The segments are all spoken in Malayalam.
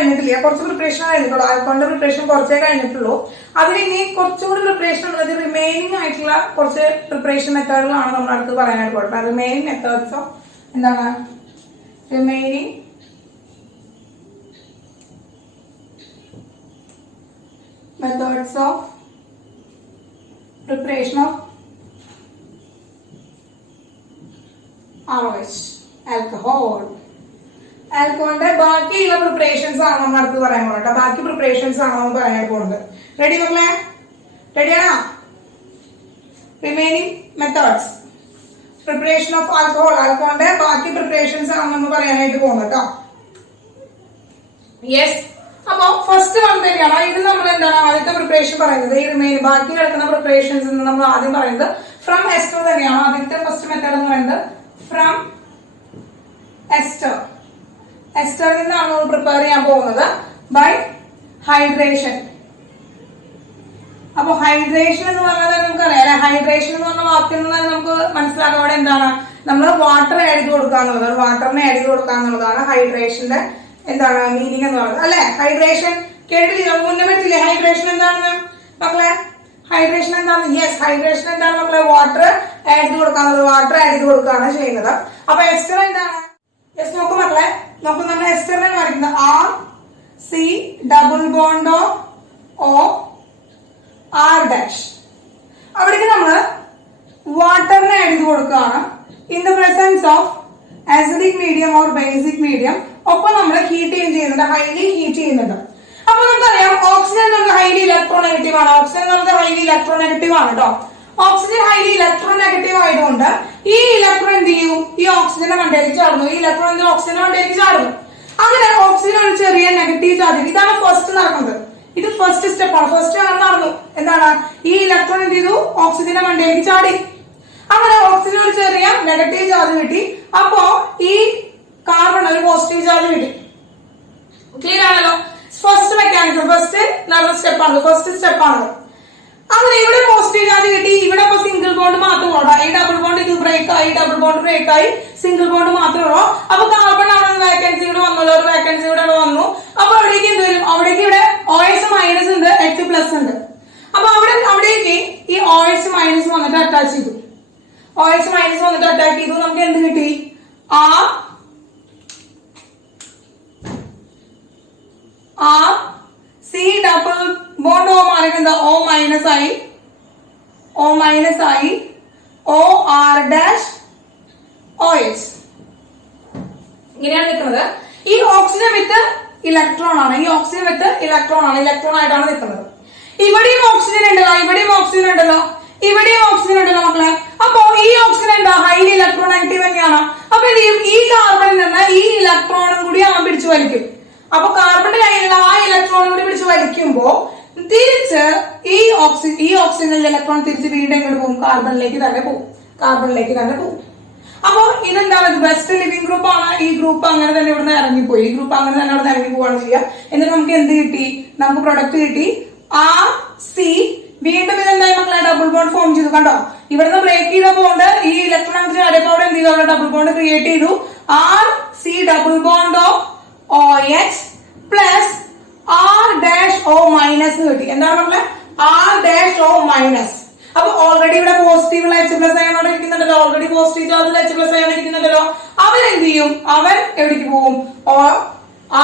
കഴിഞ്ഞിട്ടില്ല, കുറച്ച് പ്രിപ്പറേഷൻ കഴിഞ്ഞിട്ടുള്ളൂ. ആൽക്കഹോളിന്റെ പ്രിപ്പറേഷൻ കുറച്ചേ കഴിഞ്ഞിട്ടുള്ളൂ. അതിൽ ഇനി കുറച്ചുകൂടി പ്രിപ്പറേഷൻ ഉള്ളത് റിമൈനിങ് ആയിട്ടുള്ള കുറച്ച് പ്രിപ്പറേഷൻ മെത്തേഡുകളാണ് നമ്മൾ അടുത്ത് പറയാനായിട്ട് പോകുന്നത്. റിമൈനിങ് മെത്തേഡ്സ് ഓഫ് എന്താണ് remaining methods of preparation of ROH, alcohol. ആൽക്കഹോളിന്റെ ബാക്കിയുള്ള പ്രിപ്പറേഷൻസ് ആണ് നമ്മൾ അടുത്ത് പറയാൻ പോകുന്നത്. ബാക്കി പ്രിപ്പറേഷൻസ് ആണ് നമ്മൾ പറയാനായിട്ട് പോകുന്നത്. റെഡി മക്കളെ? റെഡിയാണോ? Remaining methods preparation of alcohol. ആൽക്കഹോളിന്റെ ബാക്കി പ്രിപ്പറേഷൻസ് ആണ് നമ്മൾ പറയാനായിട്ട് പോകുന്നത് കേട്ടോ. യെസ്. അപ്പൊ ഫസ്റ്റ് വൺ തന്നെയാണ്. ഇത് നമ്മൾ എന്താണ് ആദ്യത്തെ പ്രിപ്പറേഷൻ പറയുന്നത്. ഈ റിമൈൻ ബാക്കി കിടക്കുന്ന പ്രിപ്പറേഷൻസ് നമ്മൾ ആദ്യം പറയുന്നത് ഫ്രം എസ്റ്റർ തന്നെയാണ്. ആദ്യത്തെ ഫസ്റ്റ് മെത്തേഡ് എന്ന് പറയുന്നത് ഫ്രം എസ്റ്റർ. എസ്റ്ററിൽ നിന്നാണ് നമ്മൾ പ്രിപ്പയർ ചെയ്യാൻ പോകുന്നത് ബൈ ഹൈഡ്രേഷൻ. അപ്പൊ ഹൈഡ്രേഷൻ എന്ന് പറഞ്ഞാൽ നമുക്കറിയാം അല്ലെ, ഹൈഡ്രേഷൻ എന്ന് പറഞ്ഞ വാക്കിൽ നിന്ന് നമുക്ക് മനസ്സിലാക്കാം അവിടെ എന്താണ് നമ്മൾ വാട്ടർ ആഡ് ചെയ്ത് കൊടുക്കുക എന്നുള്ളത്. വാട്ടറിനെ ആഡ് ചെയ്ത് കൊടുക്കുക എന്നുള്ളതാണ് ഹൈഡ്രേഷന്റെ എന്താണ് മീനിങ് എന്ന് പറയുന്നത് അല്ലെ. ഹൈഡ്രേഷൻ കേട്ടിട്ടില്ല, മുന്നേ പറ്റില്ലേ ഹൈഡ്രേഷൻ എന്താണെന്ന് മക്കളെ? ഹൈഡ്രേഷൻ എന്താണ്? യെസ്, ഹൈഡ്രേഷൻ എന്താണ് മക്കളെ? വാട്ടർ ആഡ് ചെയ്ത് കൊടുക്കാന്നുള്ളത്. വാട്ടർ ആഡ് ചെയ്ത് കൊടുക്കുകയാണ് ചെയ്യുന്നത്. അപ്പൊ എസ്റ്റർ എന്താണ്? യെസ്, നോക്കൂ മക്കളെ, നോക്കൂ നമ്മൾ എസ്റ്ററിനെ വരയ്ക്കുന്നത് R C double bond O R dash. അവിടേക്ക് നമ്മള് വാട്ടറിനെ ആഡ് ചെയ്ത് കൊടുക്കുകയാണ് in the presence of acidic medium or basic medium. ഒപ്പം നമ്മൾ ഹീറ്റ് ചെയ്യുന്നുണ്ട്, ഹൈലി ഹീറ്റ് ചെയ്യുന്നുണ്ട്. അപ്പൊ നമുക്കറിയാം ഓക്സിജൻ നമുക്ക് ഹൈലി ഇലക്ട്രോനെഗറ്റീവ് ആണ്. ഓക്സിജൻ നമുക്ക് ഹൈലി ഇലക്ട്രോനെഗറ്റീവ് ആണ് കേട്ടോ. ഓക്സിജൻ ഹൈലി ഇലക്ട്രോനെഗറ്റീവ് ആയതുകൊണ്ട് ഈ ഇലക്ട്രോൺ എന്ത് ചെയ്യും? ഈ ഓക്സിജന്റെ മണ്ടയിലേക്ക് ചാടുന്നു. ഈ ഇലക്ട്രോൺ ഓക്സിജന്റെ മണ്ടയിലേക്ക് ചാടുന്നു. അങ്ങനെ ഓക്സിജൻ ഒരു ചെറിയ നെഗറ്റീവ് ചാർജ്. ഇതാണ് ഫസ്റ്റ് നടക്കുന്നത്. ഇത് ഫസ്റ്റ് സ്റ്റെപ്പാണ്. ഫസ്റ്റ് നടന്നു എന്താണ്? ഈ ഇലക്ട്രോൺ എന്ത് ചെയ്തു? ഓക്സിജന്റെ മണ്ടയിലേക്ക് ചാടി. അങ്ങനെ ഓക്സിജൻ ഒരു ചെറിയ നെഗറ്റീവ് ചാർജ് കിട്ടി. അപ്പോ ഈ കാർബൺ ഒരു പോസിറ്റീവ് ചാർജ് കിട്ടി. ക്ലിയർ ആണല്ലോ? ഫസ്റ്റ് മെക്കാനിസം, ഫസ്റ്റ് നടന്ന സ്റ്റെപ്പാണ്, ഫസ്റ്റ് സ്റ്റെപ്പാണ്. അങ്ങനെ ഇവിടെ പോസിറ്റീവ് ചാർജ് കിട്ടി. ഇവിടെ ഇപ്പൊ സിംഗിൾ ബോണ്ട് മാത്രമേ ഉള്ളൂ. ഈ ഡബിൾ ബോണ്ട് ഇത് ബ്രേക്ക് ആയി, ഡബിൾ ബോണ്ട് ബ്രേക്ക് ആയി, സിംഗിൾ ബോണ്ട് മാത്രമേ ഉള്ളൂ. അപ്പൊ കാർബൺ അവിടെ വേക്കൻസി കൂടെ വന്നല്ലോ, ഒരു വേക്കൻസി കൂടെ വന്നു. അപ്പൊ അവിടേക്ക് എന്ത് വരും? അവിടേക്ക് ഇവിടെ OH മൈനസ് ഉണ്ട്, H പ്ലസ് ഉണ്ട്. അപ്പൊ അവിടേക്ക് ഈ OH മൈനസ് വന്നിട്ട് അറ്റാച്ച് ചെയ്തു. OH മൈനസ് വന്നിട്ട് അറ്റാക്ക് ചെയ്തു. നമുക്ക് എന്ത് കിട്ടി? സി ഡബിൾ ബോണ്ട് ഓ മാറിക്കുന്നത് O മൈനസ് ആയി, O ആർ ഡാഷ് OH. ഇങ്ങനെയാണ് നിൽക്കുന്നത്. ഈ ഓക്സിജൻ വിത്ത് ഇലക്ട്രോൺ ആണ്. ഈ ഓക്സിജൻ വിത്ത് ഇലക്ട്രോൺ ആണ്, ഇലക്ട്രോൺ ആയിട്ടാണ് നിൽക്കുന്നത്. ഇവിടെയും ഓക്സിജൻ ഉണ്ടല്ലോ, ഇവിടെയും ഓക്സിജൻ ഉണ്ടല്ലോ, ഇവിടെയും ഓക്സിജൻ ഉണ്ടല്ലോ മക്കളെ. അപ്പൊ ഈ ഓക്സിജൻ എന്താ? ഹൈലി ഇലക്ട്രോനെഗറ്റീവ് തന്നെയാണ്. അപ്പൊ എന്ത് ചെയ്യും? ഈ കാർബണിൽ നിന്ന് ഈ ഇലക്ട്രോണും കൂടി അവൻ പിടിച്ചു വലിക്കും. അപ്പൊ കാർബണിന്റെ കയ്യിലുള്ള ആ ഇലക്ട്രോണും കൂടി പിടിച്ച് വലിക്കുമ്പോ തിരിച്ച് ഈ ഓക്സിജനിലെ ഇലക്ട്രോൺ തിരിച്ച് വീണ്ടും എങ്ങോട്ട് പോകും? കാർബണിലേക്ക് തന്നെ പോകും. അപ്പൊ ഇതെന്താണ്? ബെസ്റ്റ് ലിവിംഗ് ഗ്രൂപ്പ് ആണ്. ഈ ഗ്രൂപ്പ് അങ്ങനെ തന്നെ ഇവിടുന്ന് ഇറങ്ങിപ്പോയി. ഈ ഗ്രൂപ്പ് അങ്ങനെ തന്നെ ഇവിടെ ഇറങ്ങി പോവാണ് ചെയ്യുക. എന്നിട്ട് നമുക്ക് എന്ത് കിട്ടി? നമുക്ക് പ്രൊഡക്റ്റ് കിട്ടി RC. വീണ്ടും ഇതെന്തായി മക്കളെ? ഡബിൾ ബോണ്ട് ഫോം ചെയ്തു. കണ്ടോ? ഇവിടുന്ന് ബ്രേക്ക് ചെയ്ത ബോണ്ട് ഈ ഇലക്ട്രോൺ ചാടിയപ്പോൾ അവിടെ എന്ത് ചെയ്തു? അവിടെ ഡബിൾ ബോണ്ട് ക്രിയേറ്റ് ചെയ്തു. RC double bond of OH plus R dash O minus കിട്ടി. എന്താണ് മക്കളെ? R dash O minus. അപ്പൊ ഓൾറെഡി ഇവിടെ പോസിറ്റീവ് H പ്ലസ് അയോൺ ഇരിക്കുന്നുണ്ടല്ലോ, already positive charge H plus ion ഇരിക്കുന്നുണ്ടല്ലോ. അവൻ എന്ത് ചെയ്യും? അവൻ എവിടേക്ക് പോകും?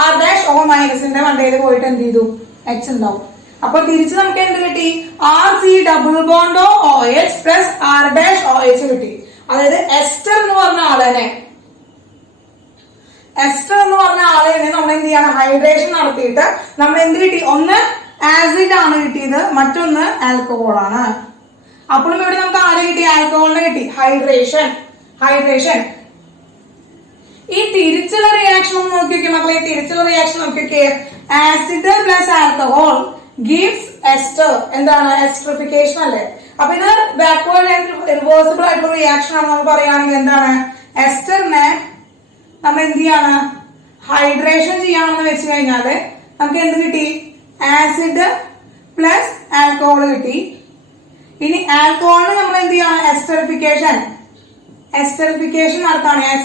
R ഡാഷ് O മൈനസിന്റെ മണ്ടയിൽ പോയിട്ട് എന്ത് ചെയ്തു? H ഉണ്ടാവും. അപ്പൊ തിരിച്ച് നമുക്ക് എന്ത് കിട്ടി? RC double bond OH plus R dash OH കിട്ടി. അതായത് എസ്റ്റർ എന്ന് പറഞ്ഞ ആളെന്നെ നമ്മൾ എന്ത് ചെയ്യണം? ഹൈഡ്രേഷൻ നടത്തിയിട്ട് നമ്മൾ എന്ത് കിട്ടി? ഒന്ന് ആസിഡ് ആണ് കിട്ടിയത്, മറ്റൊന്ന് ആൽക്കഹോൾ ആണ്. അപ്പോഴും ഇവിടെ നമുക്ക് ആരെ കിട്ടി? ആൽക്കഹോളിനെ കിട്ടി. ഹൈഡ്രേഷൻ. ഈ തിരിച്ചുള്ള റിയാക്ഷൻ ഒന്ന് നോക്കിയൊക്കെ മക്കളെ. തിരിച്ചുള്ള റിയാക്ഷൻ നോക്കിയൊക്കെ. Acid plus alcohol gives ester. എന്താണ്? എസ്ട്രിഫിക്കേഷൻ അല്ലേ? അപ്പൊ ഇത് ബാക്ക്വേർഡ് ആൻഡ് റിവേഴ്സിബിൾ ആയിട്ടുള്ള റിയാക്ഷൻ ആണ്. നമ്മൾ പറയുകയാണെങ്കിൽ എന്താണ്? എസ്റ്ററിനെ നമ്മൾ എന്ത് ചെയ്യാണ്? ഹൈഡ്രേഷൻ ചെയ്യാണെന്ന് വെച്ച് കഴിഞ്ഞാല് നമുക്ക് എന്ത് കിട്ടി? ആസിഡ് പ്ലസ് ആൽക്കഹോൾ കിട്ടി. ഇനി ആൽക്കഹോളിന് നമ്മൾ എന്ത് ചെയ്യണം? എസ്റ്ററിഫിക്കേഷൻ. എസ്റ്ററിഫിക്കേഷൻ നടത്തുകയാണെങ്കിൽ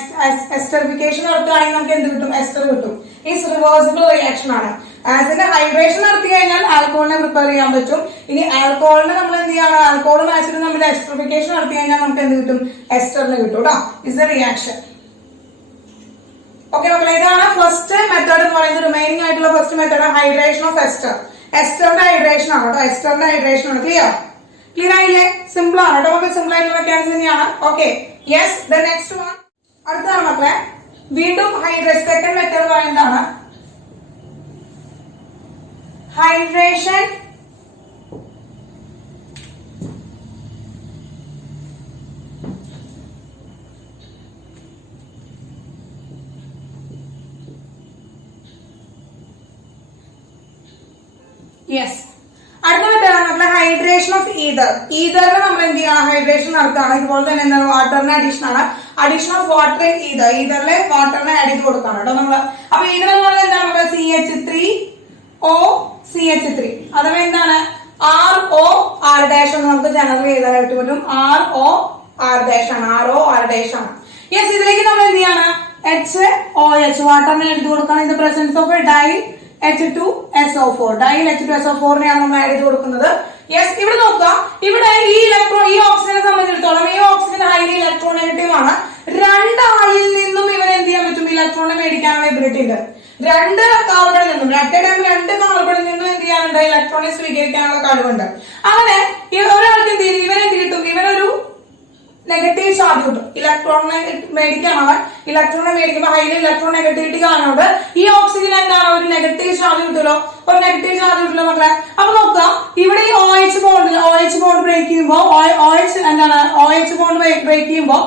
എസ്റ്ററിഫിക്കേഷൻ നടത്തുകയാണെങ്കിൽ നമുക്ക് എന്ത് കിട്ടും? എസ്റ്റർ കിട്ടും. ഈസ് റിവേഴ്സിബിൾ റിയാക്ഷൻ ആണ്. ആസിഡിന്റെ ഹൈഡ്രേഷൻ നടത്തി കഴിഞ്ഞാൽ ആൽക്കഹോളിനെ പ്രിപ്പയർ ചെയ്യാൻ പറ്റും. ഇനി ആൽക്കഹോളിന് നമ്മൾ എന്ത് ചെയ്യാണ്? ആൽക്കഹോളും ആസിഡും തമ്മിൽ എസ്റ്ററിഫിക്കേഷൻ നടത്തി കഴിഞ്ഞാൽ നമുക്ക് എന്ത് കിട്ടും? എസ്റ്ററിന് കിട്ടും കേട്ടോ. Is the reaction. ഓക്കെ മക്കളെ, ഇതാണ് ഫസ്റ്റ് മെത്തേഡ് എന്ന് പറയുന്നത്. റിമൈനിങ് ആയിട്ടുള്ള first method hydration of ester. എസ്റ്ററിന്റെ ഹൈഡ്രേഷൻ ആണ് കേട്ടോ. എസ്റ്ററിന്റെ ഹൈഡ്രേഷൻ ആണ്. ക്ലിയർ ആയില്ലേ? സിമ്പിൾ ആണ് കേട്ടോ. നമുക്ക് സിമ്പിൾ ആയിട്ടുള്ള മെക്കാനിസം തന്നെയാണ്. Okay yes. The next one അടുത്താണ് മക്കളെ. വീണ്ടും ഹൈഡ്രേഷൻ സെക്കൻഡ് മെത്തേഡ് പറയുന്നതാണ് hydration yes അടുത്ത മെത്തേഡാണ് നമ്മുടെ ഹൈഡ്രേഷൻ ഓഫ് ഈതർ. ഈതറിന് നമ്മൾ എന്ത് ചെയ്യണം? ഹൈഡ്രേഷൻ നടത്താണ്. ഇതുപോലെ തന്നെ എന്താണ്? വാട്ടറിന് അഡീഷൻ ആണ്. Addition of water in ether. ഈതറിലെ വാട്ടറിനെ ആഡ് ചെയ്ത് കൊടുക്കാണ് കേട്ടോ നമ്മള്. അപ്പൊ ഈതർ എന്ന് പറയുന്നത് എന്താണ് നമുക്ക്? CH3OCH3 അഥവാ എന്താണ്? ROR ഡാഷ് എന്ന് നമുക്ക് ജനറൽ എഴുതാനായിട്ട് പറ്റും. ROR ഡാഷ് ആണ്. ROR ആണ്. യെസ്, ഇതിലേക്ക് നമ്മൾ എന്ത് ചെയ്യാണ്? HOH വാട്ടറിനെ എഴുതി കൊടുക്കണം. In the presence of a ഡൈ H2SO4 ഡൈൽ H2SO4 നെയാണ് നമ്മൾ ആഡ് ചെയ്ത് കൊടുക്കുന്നത്. യെസ്, ഇവിടെ നോക്കുക. ഇവിടെ ഈ ഇലക്ട്രോൺ ഈ ഓക്സിജനെ സംബന്ധിച്ചിടത്തോളം ഈ ഓക്സിജൻ ഹൈലി ഇലക്ട്രോൺ നെഗറ്റീവ് ആണ്. രണ്ടാളിൽ നിന്നും ഇവരെ എന്ത് ചെയ്യാൻ പറ്റും? ഇലക്ട്രോണിനെ മേടിക്കാനുള്ള എബിലിറ്റി ഉണ്ട്. രണ്ട് കാർബണിൽ നിന്നും രണ്ട് കാർബണിൽ നിന്നും എന്ത് ചെയ്യാനുണ്ട്? ഇലക്ട്രോണിനെ സ്വീകരിക്കാനുള്ള കഴിവുണ്ട്. അങ്ങനെ ഒരാൾക്ക് എന്ത് ചെയ്യും? ഇവരെന്ത് കിട്ടും? ഇവനൊരു നെഗറ്റീവ് ചാർജ് കിട്ടും. ഇലക്ട്രോണിനെ മേടിക്കാനാണ്. ഇലക്ട്രോണിനെ മേടിക്കുമ്പോൾ ഹൈലി ഇലക്ട്രോൺ നെഗറ്റിവിറ്റി കാണുന്നുണ്ട്. ഈ ഓക്സിജൻ എന്താണ്? ഒരു നെഗറ്റീവ് ചാർജ് കിട്ടുമല്ലോ. ഒരു നെഗറ്റീവ് ചാർജ് കിട്ടുമല്ലോ മക്കളെ. അപ്പൊ നോക്കുക, ഇവിടെ ഈ OH ബോണ്ട് ബ്രേക്ക് ചെയ്യുമ്പോൾ OH ബോണ്ട് ബ്രേക്ക് ചെയ്യുമ്പോൾ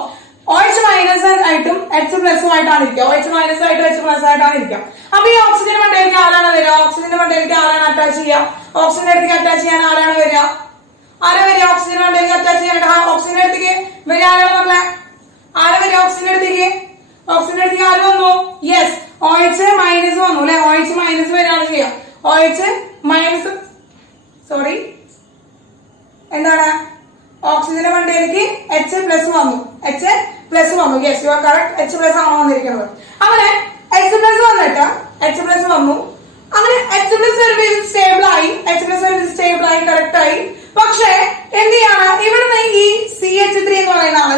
OH മൈനസ് ആയിട്ടും H പ്ലസും ആയിട്ടാണ് ഇരിക്കുക. OH മൈനസ് ആയിട്ടും H പ്ലസ് ആയിട്ടാണ് ഇരിക്കുക. അപ്പൊ ഈ ഓക്സിജൻ മണ്ടയിലേക്ക് ആരാണ് വരിക? ഓക്സിജന്റെ മണ്ടയിലേക്ക് ആരാണ് അറ്റാച്ച് ചെയ്യുക? ഓക്സിജന്റെ അടുത്തേക്ക് അറ്റാച്ച് ചെയ്യാൻ ആരാണ് വരിക? ഓക്സിജൻ മണ്ടയിലേക്ക് അറ്റാച്ച് ചെയ്യാനായിട്ട് ഓക്സിജന്റെ അടുത്തേക്ക് വരിക ആരാണ് മക്കളെ? ആരാ വരിക ഓക്സിജന്റെ അടുത്തേക്ക്? ഓക്സിജന്റെ അടുത്തേക്ക് ആര് വന്നു? യെസ്, OH മൈനസ് വന്നു അല്ലെ? OH മൈനസ് വരികയാണ് ചെയ്യുക. OH മൈനസ് എന്താണ്? ഓക്സിജന്റെ മണ്ടയിലേക്ക് H പ്ലസ് വന്നു. Yes, you are correct. H plus ആണ് വന്നിരിക്കുന്നത്. അങ്ങനെ H പ്ലസ് വന്നിട്ട് H പ്ലസ് വന്നു. അങ്ങനെ H പ്ലസ് സ്റ്റേബിൾ ആയി. കറക്റ്റ് ആയി. പക്ഷെ എന്ത് ചെയ്യാണ്? ഇവിടുന്ന് ഈ CH3 എന്ന് പറയുന്ന ആള്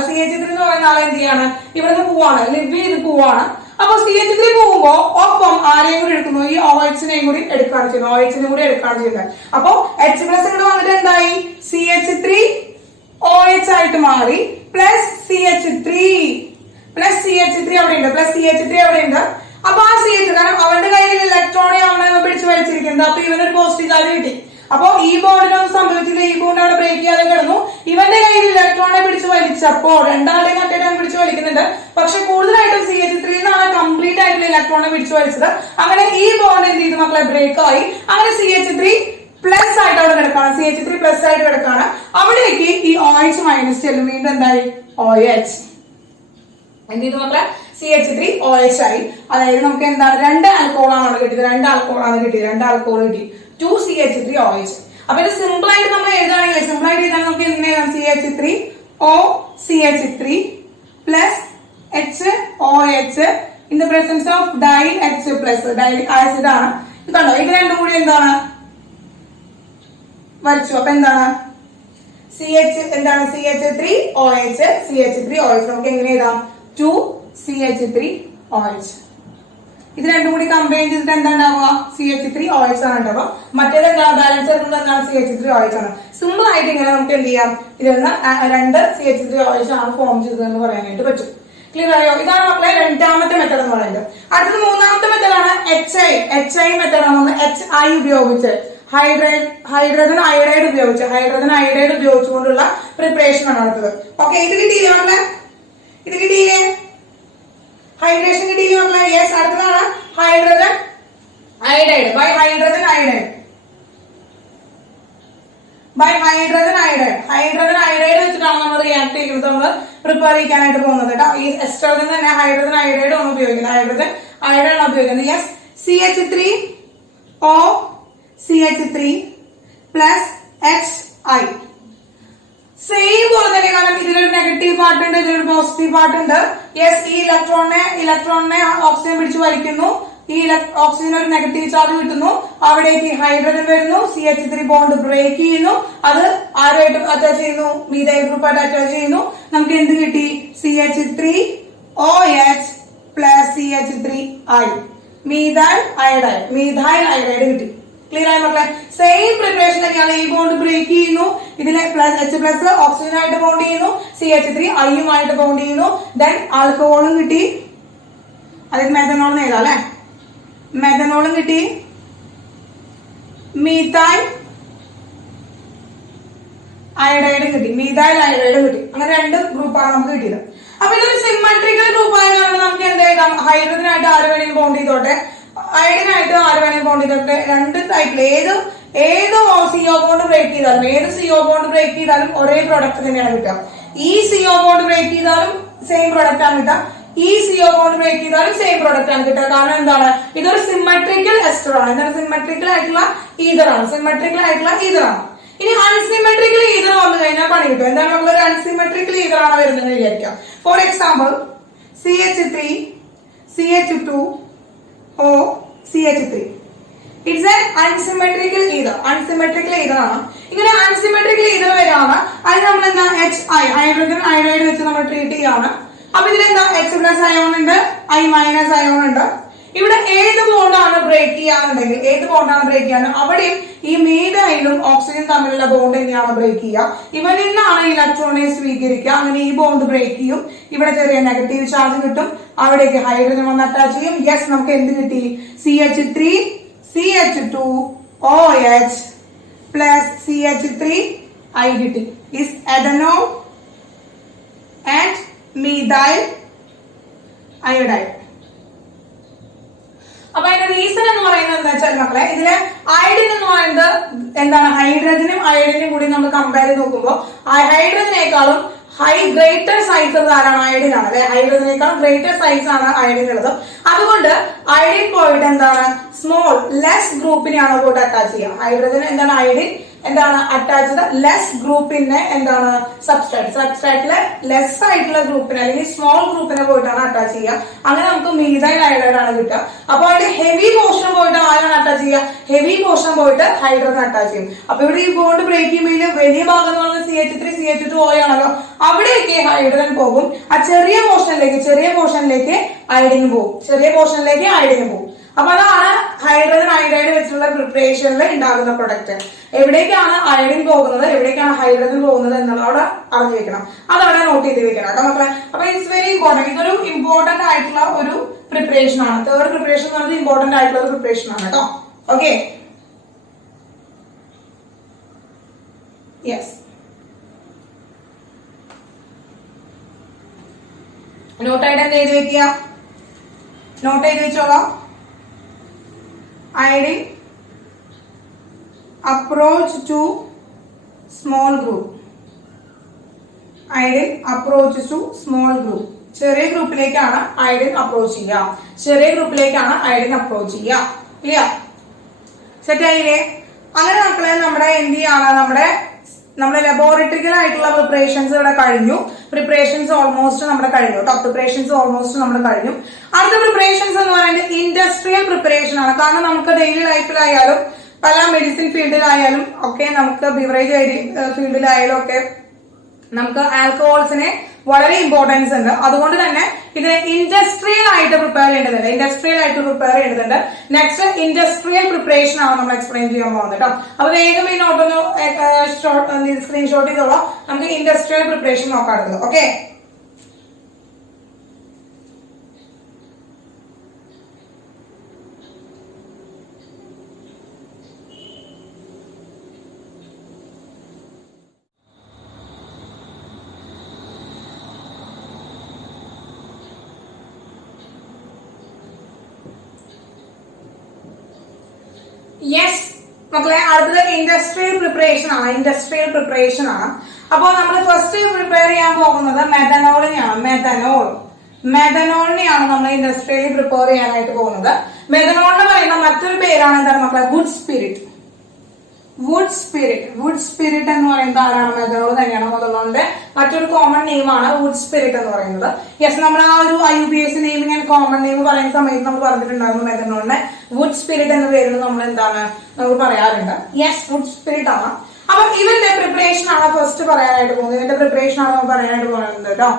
എന്ത് ചെയ്യാണ്? ഇവിടുന്ന് പോവാണ്, ലിവ് ചെയ്ത് പോവാണ്. അപ്പൊ CH3 പോകുമ്പോ ഒപ്പം ആരെയും കൂടി എടുക്കുന്നു? ഈ OH-നെയും കൂടി എടുക്കുകയാണ് ചെയ്യുന്നത്. അപ്പൊ H പ്ലസ് ഇവിടെ വന്നിട്ട് എന്തായി? CH3OH ആയിട്ട് മാറി. പ്ലസ് CH3 അവിടെ ഉണ്ട്. അപ്പൊ ആ CH കാരണം അവന്റെ കയ്യിൽ ഇലക്ട്രോണെ അവനെ പിടിച്ചു വലിച്ചിരിക്കുന്നത്. അപ്പൊ ഇവനൊരു പോസിറ്റീവ് ചാർജ് കിട്ടി. അപ്പൊ ഈ ബോണ്ടിനൊന്നും സംഭവിച്ചില്ല. ഈ ബോണ്ട് അവിടെ ബ്രേക്ക് ചെയ്യാതെ കിടന്നു. ഇവന്റെ കയ്യിൽ ഇലക്ട്രോണെ പിടിച്ചു വലിച്ചപ്പോ രണ്ടാളുടെയും കട്ടേറ്റാൻ പിടിച്ചു വലിക്കുന്നുണ്ട്. പക്ഷെ കൂടുതലായിട്ടും CH3 നിന്നാണ് കംപ്ലീറ്റ് ആയിട്ടുള്ള ഇലക്ട്രോണെ പിടിച്ചു വലിച്ചത്. അങ്ങനെ ഈ ബോണ്ട് എന്ത് ചെയ്തു മക്കളെ? ബ്രേക്ക് ആയി. അങ്ങനെ CH3 പ്ലസ് ആയിട്ട് അവിടെ കിടക്കാണ്. CH3 പ്ലസ് ആയിട്ട് കിടക്കാണ്. അവിടേക്ക് ഈ OH മൈനസ് ചെല്ലും. വീണ്ടും എന്തായി? OH എന്ത് ചെയ്തു മക്കളെ? CH3OH ആയി. അതായത് നമുക്ക് എന്താണ്? രണ്ട് ആൽക്കഹോളാണ് കിട്ടിയത്. 2CH3OH. അപ്പൊ ഇത് സിമ്പിൾ ആയിട്ട് നമ്മൾ എഴുതാണെങ്കിൽ നമുക്ക് എങ്ങനെ എഴുതാം? CH3OCH3 plus HOH in the presence of dil H plus. Dil acid ആണ്. ഇത് കണ്ടോ? ഇത് രണ്ടും കൂടി എന്താണ്? വരച്ചു. അപ്പൊ എന്താണ്? CH3OH നമുക്ക് എങ്ങനെ എഴുതാം? 2CH3OH. ഇത് രണ്ടും കൂടി കമ്പൈൻ ചെയ്തിട്ട് എന്താ ഉണ്ടാവുക? CH3OH ആണ് ഉണ്ടാവുക. മറ്റേത് എന്താണ്? ബാലൻസ് എടുക്കുന്നത് എന്താണ്? CH3OH ആണ്. സിമ്പിൾ ആയിട്ട് ഇങ്ങനെ നമുക്ക് എന്ത് ചെയ്യാം? ഇതിൽ രണ്ട് CH3OH ആണ് ഫോം ചെയ്തതെന്ന് പറയാനായിട്ട് പറ്റും. ക്ലിയർ ആയോ? ഇതാണ് മക്കളെ രണ്ടാമത്തെ മെത്തേഡ് എന്ന് പറയുന്നത്. അടുത്തത് മൂന്നാമത്തെ മെത്തേഡാണ് HI മെത്തേഡാണ്. HI ഉപയോഗിച്ച് ഹൈഡ്രജൻ അയഡൈഡ് ഉപയോഗിച്ചുകൊണ്ടുള്ള പ്രിപ്പറേഷൻ ആണ് അടുത്തത്. ഓക്കെ, ഇത് കിട്ടിയില്ലേ മക്കളെ? ഹൈഡ്രേഷൻ കിട്ടിയില്ലേ മക്കളെ? യെസ്. അടുത്തതാണ് hydrogen iodide. By hydrogen iodide വെച്ചിട്ടാണ് നമ്മൾ റിയാക്ട് ചെയ്യുന്നത്. നമ്മൾ പ്രിപ്പയർ ചെയ്യാനായിട്ട് പോകുന്നത് കേട്ടോ. ഈ എസ്റ്ററിൽ തന്നെ ഹൈഡ്രജൻ അയഡൈഡ് ആണ് ഉപയോഗിക്കുന്നത്. Yes, CH3O CH3 plus HI. Same പോലെ തന്നെ, കാരണം ഇതിലൊരു നെഗറ്റീവ് പാർട്ട് ഉണ്ട്, ഇതിലൊരു പോസിറ്റീവ് പാർട്ട് ഉണ്ട്. യെസ്, ഈ ഇലക്ട്രോണിനെ ഓക്സിജൻ പിടിച്ചു വലിക്കുന്നു, ഈ ഓക്സിജൻ ഒരു നെഗറ്റീവ് ചാർജ് കിട്ടുന്നു, അവിടേക്ക് ഹൈഡ്രജൻ വരുന്നു, CH3 ബോണ്ട് ബ്രേക്ക് ചെയ്യുന്നു, അത് ആരായിട്ട് അറ്റാച്ച് ചെയ്യുന്നു, മീഥൈൽ ഗ്രൂപ്പായിട്ട് അറ്റാച്ച് ചെയ്യുന്നു. നമുക്ക് എന്ത് കിട്ടി? CH3OH plus CH3I, methyl iodide കിട്ടി. ക്ലിയർ ആയി മക്കളെ? സെയിം പ്രിപ്പറേഷൻ തന്നെയാണ്. ഈ ബോണ്ട് ബ്രേക്ക് ചെയ്യുന്നു, ഇതിലെ H+ ഓക്സിജനായിട്ട് ബോണ്ട് ചെയ്യുന്നു, CH3I ബോണ്ട് ചെയ്യുന്നു, ദെൻ ആൽക്കഹോളും കിട്ടി, അതായത് മെഥനോൾ എഴുതാം അല്ലെ, മെഥനോളും കിട്ടി, മീഥൈൽ അയഡൈഡും കിട്ടി, അങ്ങനെ 2 ഗ്രൂപ്പാണ് നമുക്ക് കിട്ടിയത്. അപ്പൊ ഇതൊരു സിമെട്രിക്കൽ ഗ്രൂപ്പ് ആയ കാരണം നമുക്ക് എന്ത് ചെയ്താം? ഹൈഡ്രജനായിട്ട് ആര് വേണമെങ്കിലും ബോണ്ട് ചെയ്തോട്ടെ, അയഡിനായിട്ട് ആര് വേണമെങ്കിലും ബോണ്ട് ചെയ്തോട്ടെ. 2 ടൈപ്പിൽ ഏത് CO ബോണ്ട് ബ്രേക്ക് ചെയ്താലും ഒരേ പ്രൊഡക്റ്റ് തന്നെയാണ് കിട്ടുക. ഈ CO ബോണ്ട് ബ്രേക്ക് ചെയ്താലും സെയിം പ്രൊഡക്റ്റ് ആണ് കിട്ടുക, ഈ CO ബോണ്ട് ബ്രേക്ക് ചെയ്താലും സെയിം പ്രൊഡക്റ്റ് ആണ് കിട്ടുക. കാരണം എന്താണ്? ഇതൊരു സിമെട്രിക്കൽ എസ്റ്റർ ആണ്. എന്താണ്? സിമെട്രിക്കൽ ആയിട്ടുള്ള ഈതർ ആണ്. ഇനി അൺസിമെട്രിക്കൽ ഈതർ വന്നു കഴിഞ്ഞാൽ പണി കിട്ടും. എന്താണ്? നമ്മളൊരു അൺസിമെട്രിക്കൽ ഈതർ ആണ് വരുന്നത് വിചാരിക്കാം. For example CH3 CH2O CH3, it's an unsymmetrical ether ആണ്. ഇങ്ങനെ അൺസിമെട്രിക്കൽ ഈതർ വരാണ്. അത് നമ്മൾ എന്താ HI, ഹൈഡ്രജൻ അയഡൈഡ് വെച്ച് നമ്മൾ ട്രീറ്റ് ചെയ്യാണ്. അപ്പൊ ഇതിലെന്താ H+ അയോൺ ഉണ്ട്, I- അയോൺ ഉണ്ട്. ഇവിടെ ഏത് ബോണ്ടാണ് ബ്രേക്ക് ചെയ്യാന്നുണ്ടെങ്കിൽ അവിടെയും ഈ മീഥൈലും ഓക്സിജൻ തമ്മിലുള്ള ബോണ്ട് തന്നെയാണ് ബ്രേക്ക് ചെയ്യുക. ഇവരിൽ നിന്നാണ് ഇലക്ട്രോണെ സ്വീകരിക്കുക. അങ്ങനെ ഈ ബോണ്ട് ബ്രേക്ക് ചെയ്യും, ഇവിടെ ചെറിയ നെഗറ്റീവ് ചാർജ് കിട്ടും, അവിടേക്ക് ഹൈഡ്രജൻ വന്ന് അറ്റാച്ച് ചെയ്യും. യെസ്, നമുക്ക് എന്ത് കിട്ടി? CH3 CH2OH പ്ലസ് CH3I കിട്ടി. Is ethanol and methyl iodide. അപ്പൊ അതിന്റെ റീസൺ എന്ന് പറയുന്നത് എന്താ വെച്ചാൽ മക്കളെ, ഇതില് അയഡിൻ എന്ന് പറയുന്നത് എന്താണ്? ഹൈഡ്രജനും അയഡിനും കൂടി നമ്മൾ കമ്പയർ ചെയ്ത് നോക്കുമ്പോൾ ഹൈഡ്രജനേക്കാളും ഗ്രേറ്റർ സൈസ് ആരാണ്? അയഡിൻ ആണ് അല്ലെ. ഹൈഡ്രജനേക്കാളും ഗ്രേറ്റർ സൈസ് ആണ് അയഡിൻ ഉള്ളത്. അതുകൊണ്ട് അയഡിൻ പോയിട്ട് എന്താണ്? സ്മോൾ ലെസ് ഗ്രൂപ്പിനെയാണ് പോയിട്ട് അറ്റാച്ച് ചെയ്യുക. ഹൈഡ്രജൻ എന്താണ്? അയഡിൻ എന്താണ് അറ്റാച്ച്ഡ് ലെസ് ഗ്രൂപ്പിനെ എന്താണ്? സബ്സ്ട്രാറ്റിലെ ലെസ് ആയിട്ടുള്ള ഗ്രൂപ്പിനെ അല്ലെങ്കിൽ സ്മോൾ ഗ്രൂപ്പിനെ പോയിട്ടാണ് അറ്റാച്ച് ചെയ്യുക. അങ്ങനെ നമുക്ക് മീഥൈൽ അയഡൈഡ് ആണ് കിട്ടുക. അപ്പൊ അതിന്റെ ഹെവി പോർഷൻ പോയിട്ട് ആരാണ് അറ്റാച്ച് ചെയ്യുക? ഹെവി പോർഷൻ പോയിട്ട് ഹൈഡ്രജൻ അറ്റാച്ച് ചെയ്യും. അപ്പൊ ഇവിടെ ഈ ബോണ്ട് ബ്രേക്ക് ചെയ്യുമ്പോൾ വലിയ ഭാഗം എന്ന് പറയുന്നത് CH3 CH2O ആണല്ലോ, അവിടേക്ക് ഹൈഡ്രജൻ പോകും. ആ ചെറിയ പോർഷനിലേക്ക് അയഡിൻ പോകും. അപ്പൊ അതാണ് ഹൈഡ്രജൻ അയഡൈഡ് വെച്ചുള്ള പ്രിപ്പറേഷനിൽ ഉണ്ടാകുന്ന പ്രൊഡക്റ്റ്. എവിടേക്കാണ് അയഡിൻ പോകുന്നത്, എവിടേക്കാണ് ഹൈഡ്രജൻ പോകുന്നത് എന്നുള്ളത് അവിടെ അറിഞ്ഞു വെക്കണം, അതവിടെ നോട്ട് ചെയ്ത് വെക്കണം കേട്ടോ മക്കളെ. അപ്പൊ ഇറ്റ്സ് വെരി ഇമ്പോർട്ടന്റ്. ഇതൊരു ഇമ്പോർട്ടന്റ് ആയിട്ടുള്ള ഒരു പ്രിപ്പറേഷൻ ആണ്. തേർഡ് പ്രിപ്പറേഷൻ എന്ന് പറയുന്നത് ഇമ്പോർട്ടന്റ് ആയിട്ടുള്ള ഒരു പ്രിപ്പറേഷൻ ആണ് കേട്ടോ. ഓക്കെ, യെസ്, നോട്ടായിട്ട് എന്ത് എഴുതി വെക്കുക? നോട്ട് എഴുതി വെച്ചോളാം. Iodine approach to small group. ചെറിയ ഗ്രൂപ്പിലേക്കാണ് അയഡിൻ അപ്രോച്ച് ചെയ്യുക. ക്ലിയർ? സെറ്റ് ആയില്ലേ? അങ്ങനെ മക്കളെ നമ്മുടെ എന്ത് ചെയ്യാണ്? നമ്മുടെ ലബോറട്ടറിക്കൽ ആയിട്ടുള്ള പ്രിപ്പറേഷൻസ് ഇവിടെ കഴിഞ്ഞു. പ്രിപ്പറേഷൻസ് ഓൾമോസ്റ്റ് നമ്മുടെ കഴിഞ്ഞു. അടുത്ത പ്രിപ്പറേഷൻസ് എന്ന് പറയുന്നത് ഇൻഡസ്ട്രിയൽ പ്രിപ്പറേഷൻ ആണ്. കാരണം നമുക്ക് ഡെയിലി ലൈഫിലായാലും പല മെഡിസിൻ ഫീൽഡിലായാലും ഒക്കെ, നമുക്ക് ബിവറേജ് ഫീൽഡിലായാലും ഒക്കെ നമുക്ക് ആൽക്കഹോൾസിന് വളരെ ഇമ്പോർട്ടൻസ് ഉണ്ട്. അതുകൊണ്ട് തന്നെ ഇതിനെ ഇൻഡസ്ട്രിയൽ ആയിട്ട് പ്രിപ്പയർ ചെയ്യേണ്ടതുണ്ട്. നെക്സ്റ്റ് ഇൻഡസ്ട്രിയൽ പ്രിപ്പറേഷൻ ആണ് നമ്മൾ എക്സ്പ്ലെയിൻ ചെയ്യാൻ പോകുന്നത് കേട്ടോ. അപ്പൊ വേഗം ഈ നോട്ടൊന്ന് സ്ക്രീൻഷോട്ട് ചെയ്തോളാം. നമുക്ക് ഇൻഡസ്ട്രിയൽ പ്രിപ്പറേഷൻ നോക്കാറുള്ളത്. ഓക്കെ, യെസ് മക്കളെ, അടുത്തത് ഇൻഡസ്ട്രിയൽ പ്രിപ്പറേഷൻ ആണ്. അപ്പോൾ നമ്മൾ ഫസ്റ്റ് പ്രിപ്പയർ ചെയ്യാൻ പോകുന്നത് മെഥനോളിനെയാണ് നമ്മൾ ഇൻഡസ്ട്രിയലി പ്രിപ്പയർ ചെയ്യാനായിട്ട് പോകുന്നത്. മെഥനോൾ എന്ന് പറയുന്ന മറ്റൊരു പേരാണ് എന്താണ് മക്കളെ? Good spirit. വുഡ് സ്പിരിറ്റ് എന്ന് പറയുന്നത് ആരാണ്? മെഥനോൾ തന്നെയാണ്. മെഥനോളിന്റെ മറ്റൊരു കോമൺ നെയിം ആണ് വുഡ് സ്പിരിറ്റ് എന്ന് പറയുന്നത്. യെസ്, നമ്മൾ ആ ഒരു IUPAC naming and common name പറയുന്ന സമയത്ത് നമ്മൾ പറഞ്ഞിട്ടുണ്ടായിരുന്നു മെഥനോളിനെ വുഡ് സ്പിരിറ്റ് എന്ന പേരിൽ നമ്മൾ എന്താണ് നമ്മൾ പറയാറുണ്ട്. യെസ്, വുഡ് സ്പിരിറ്റ് ആണ്. അപ്പൊ ഇവന്റെ പ്രിപ്പറേഷൻ ആണ് ഫസ്റ്റ് പറയാനായിട്ട് പോകുന്നത്. ഇതിന്റെ പ്രിപ്പറേഷൻ ആണ് നമ്മൾ പറയാനായിട്ട് പോകുന്നത് കേട്ടോ.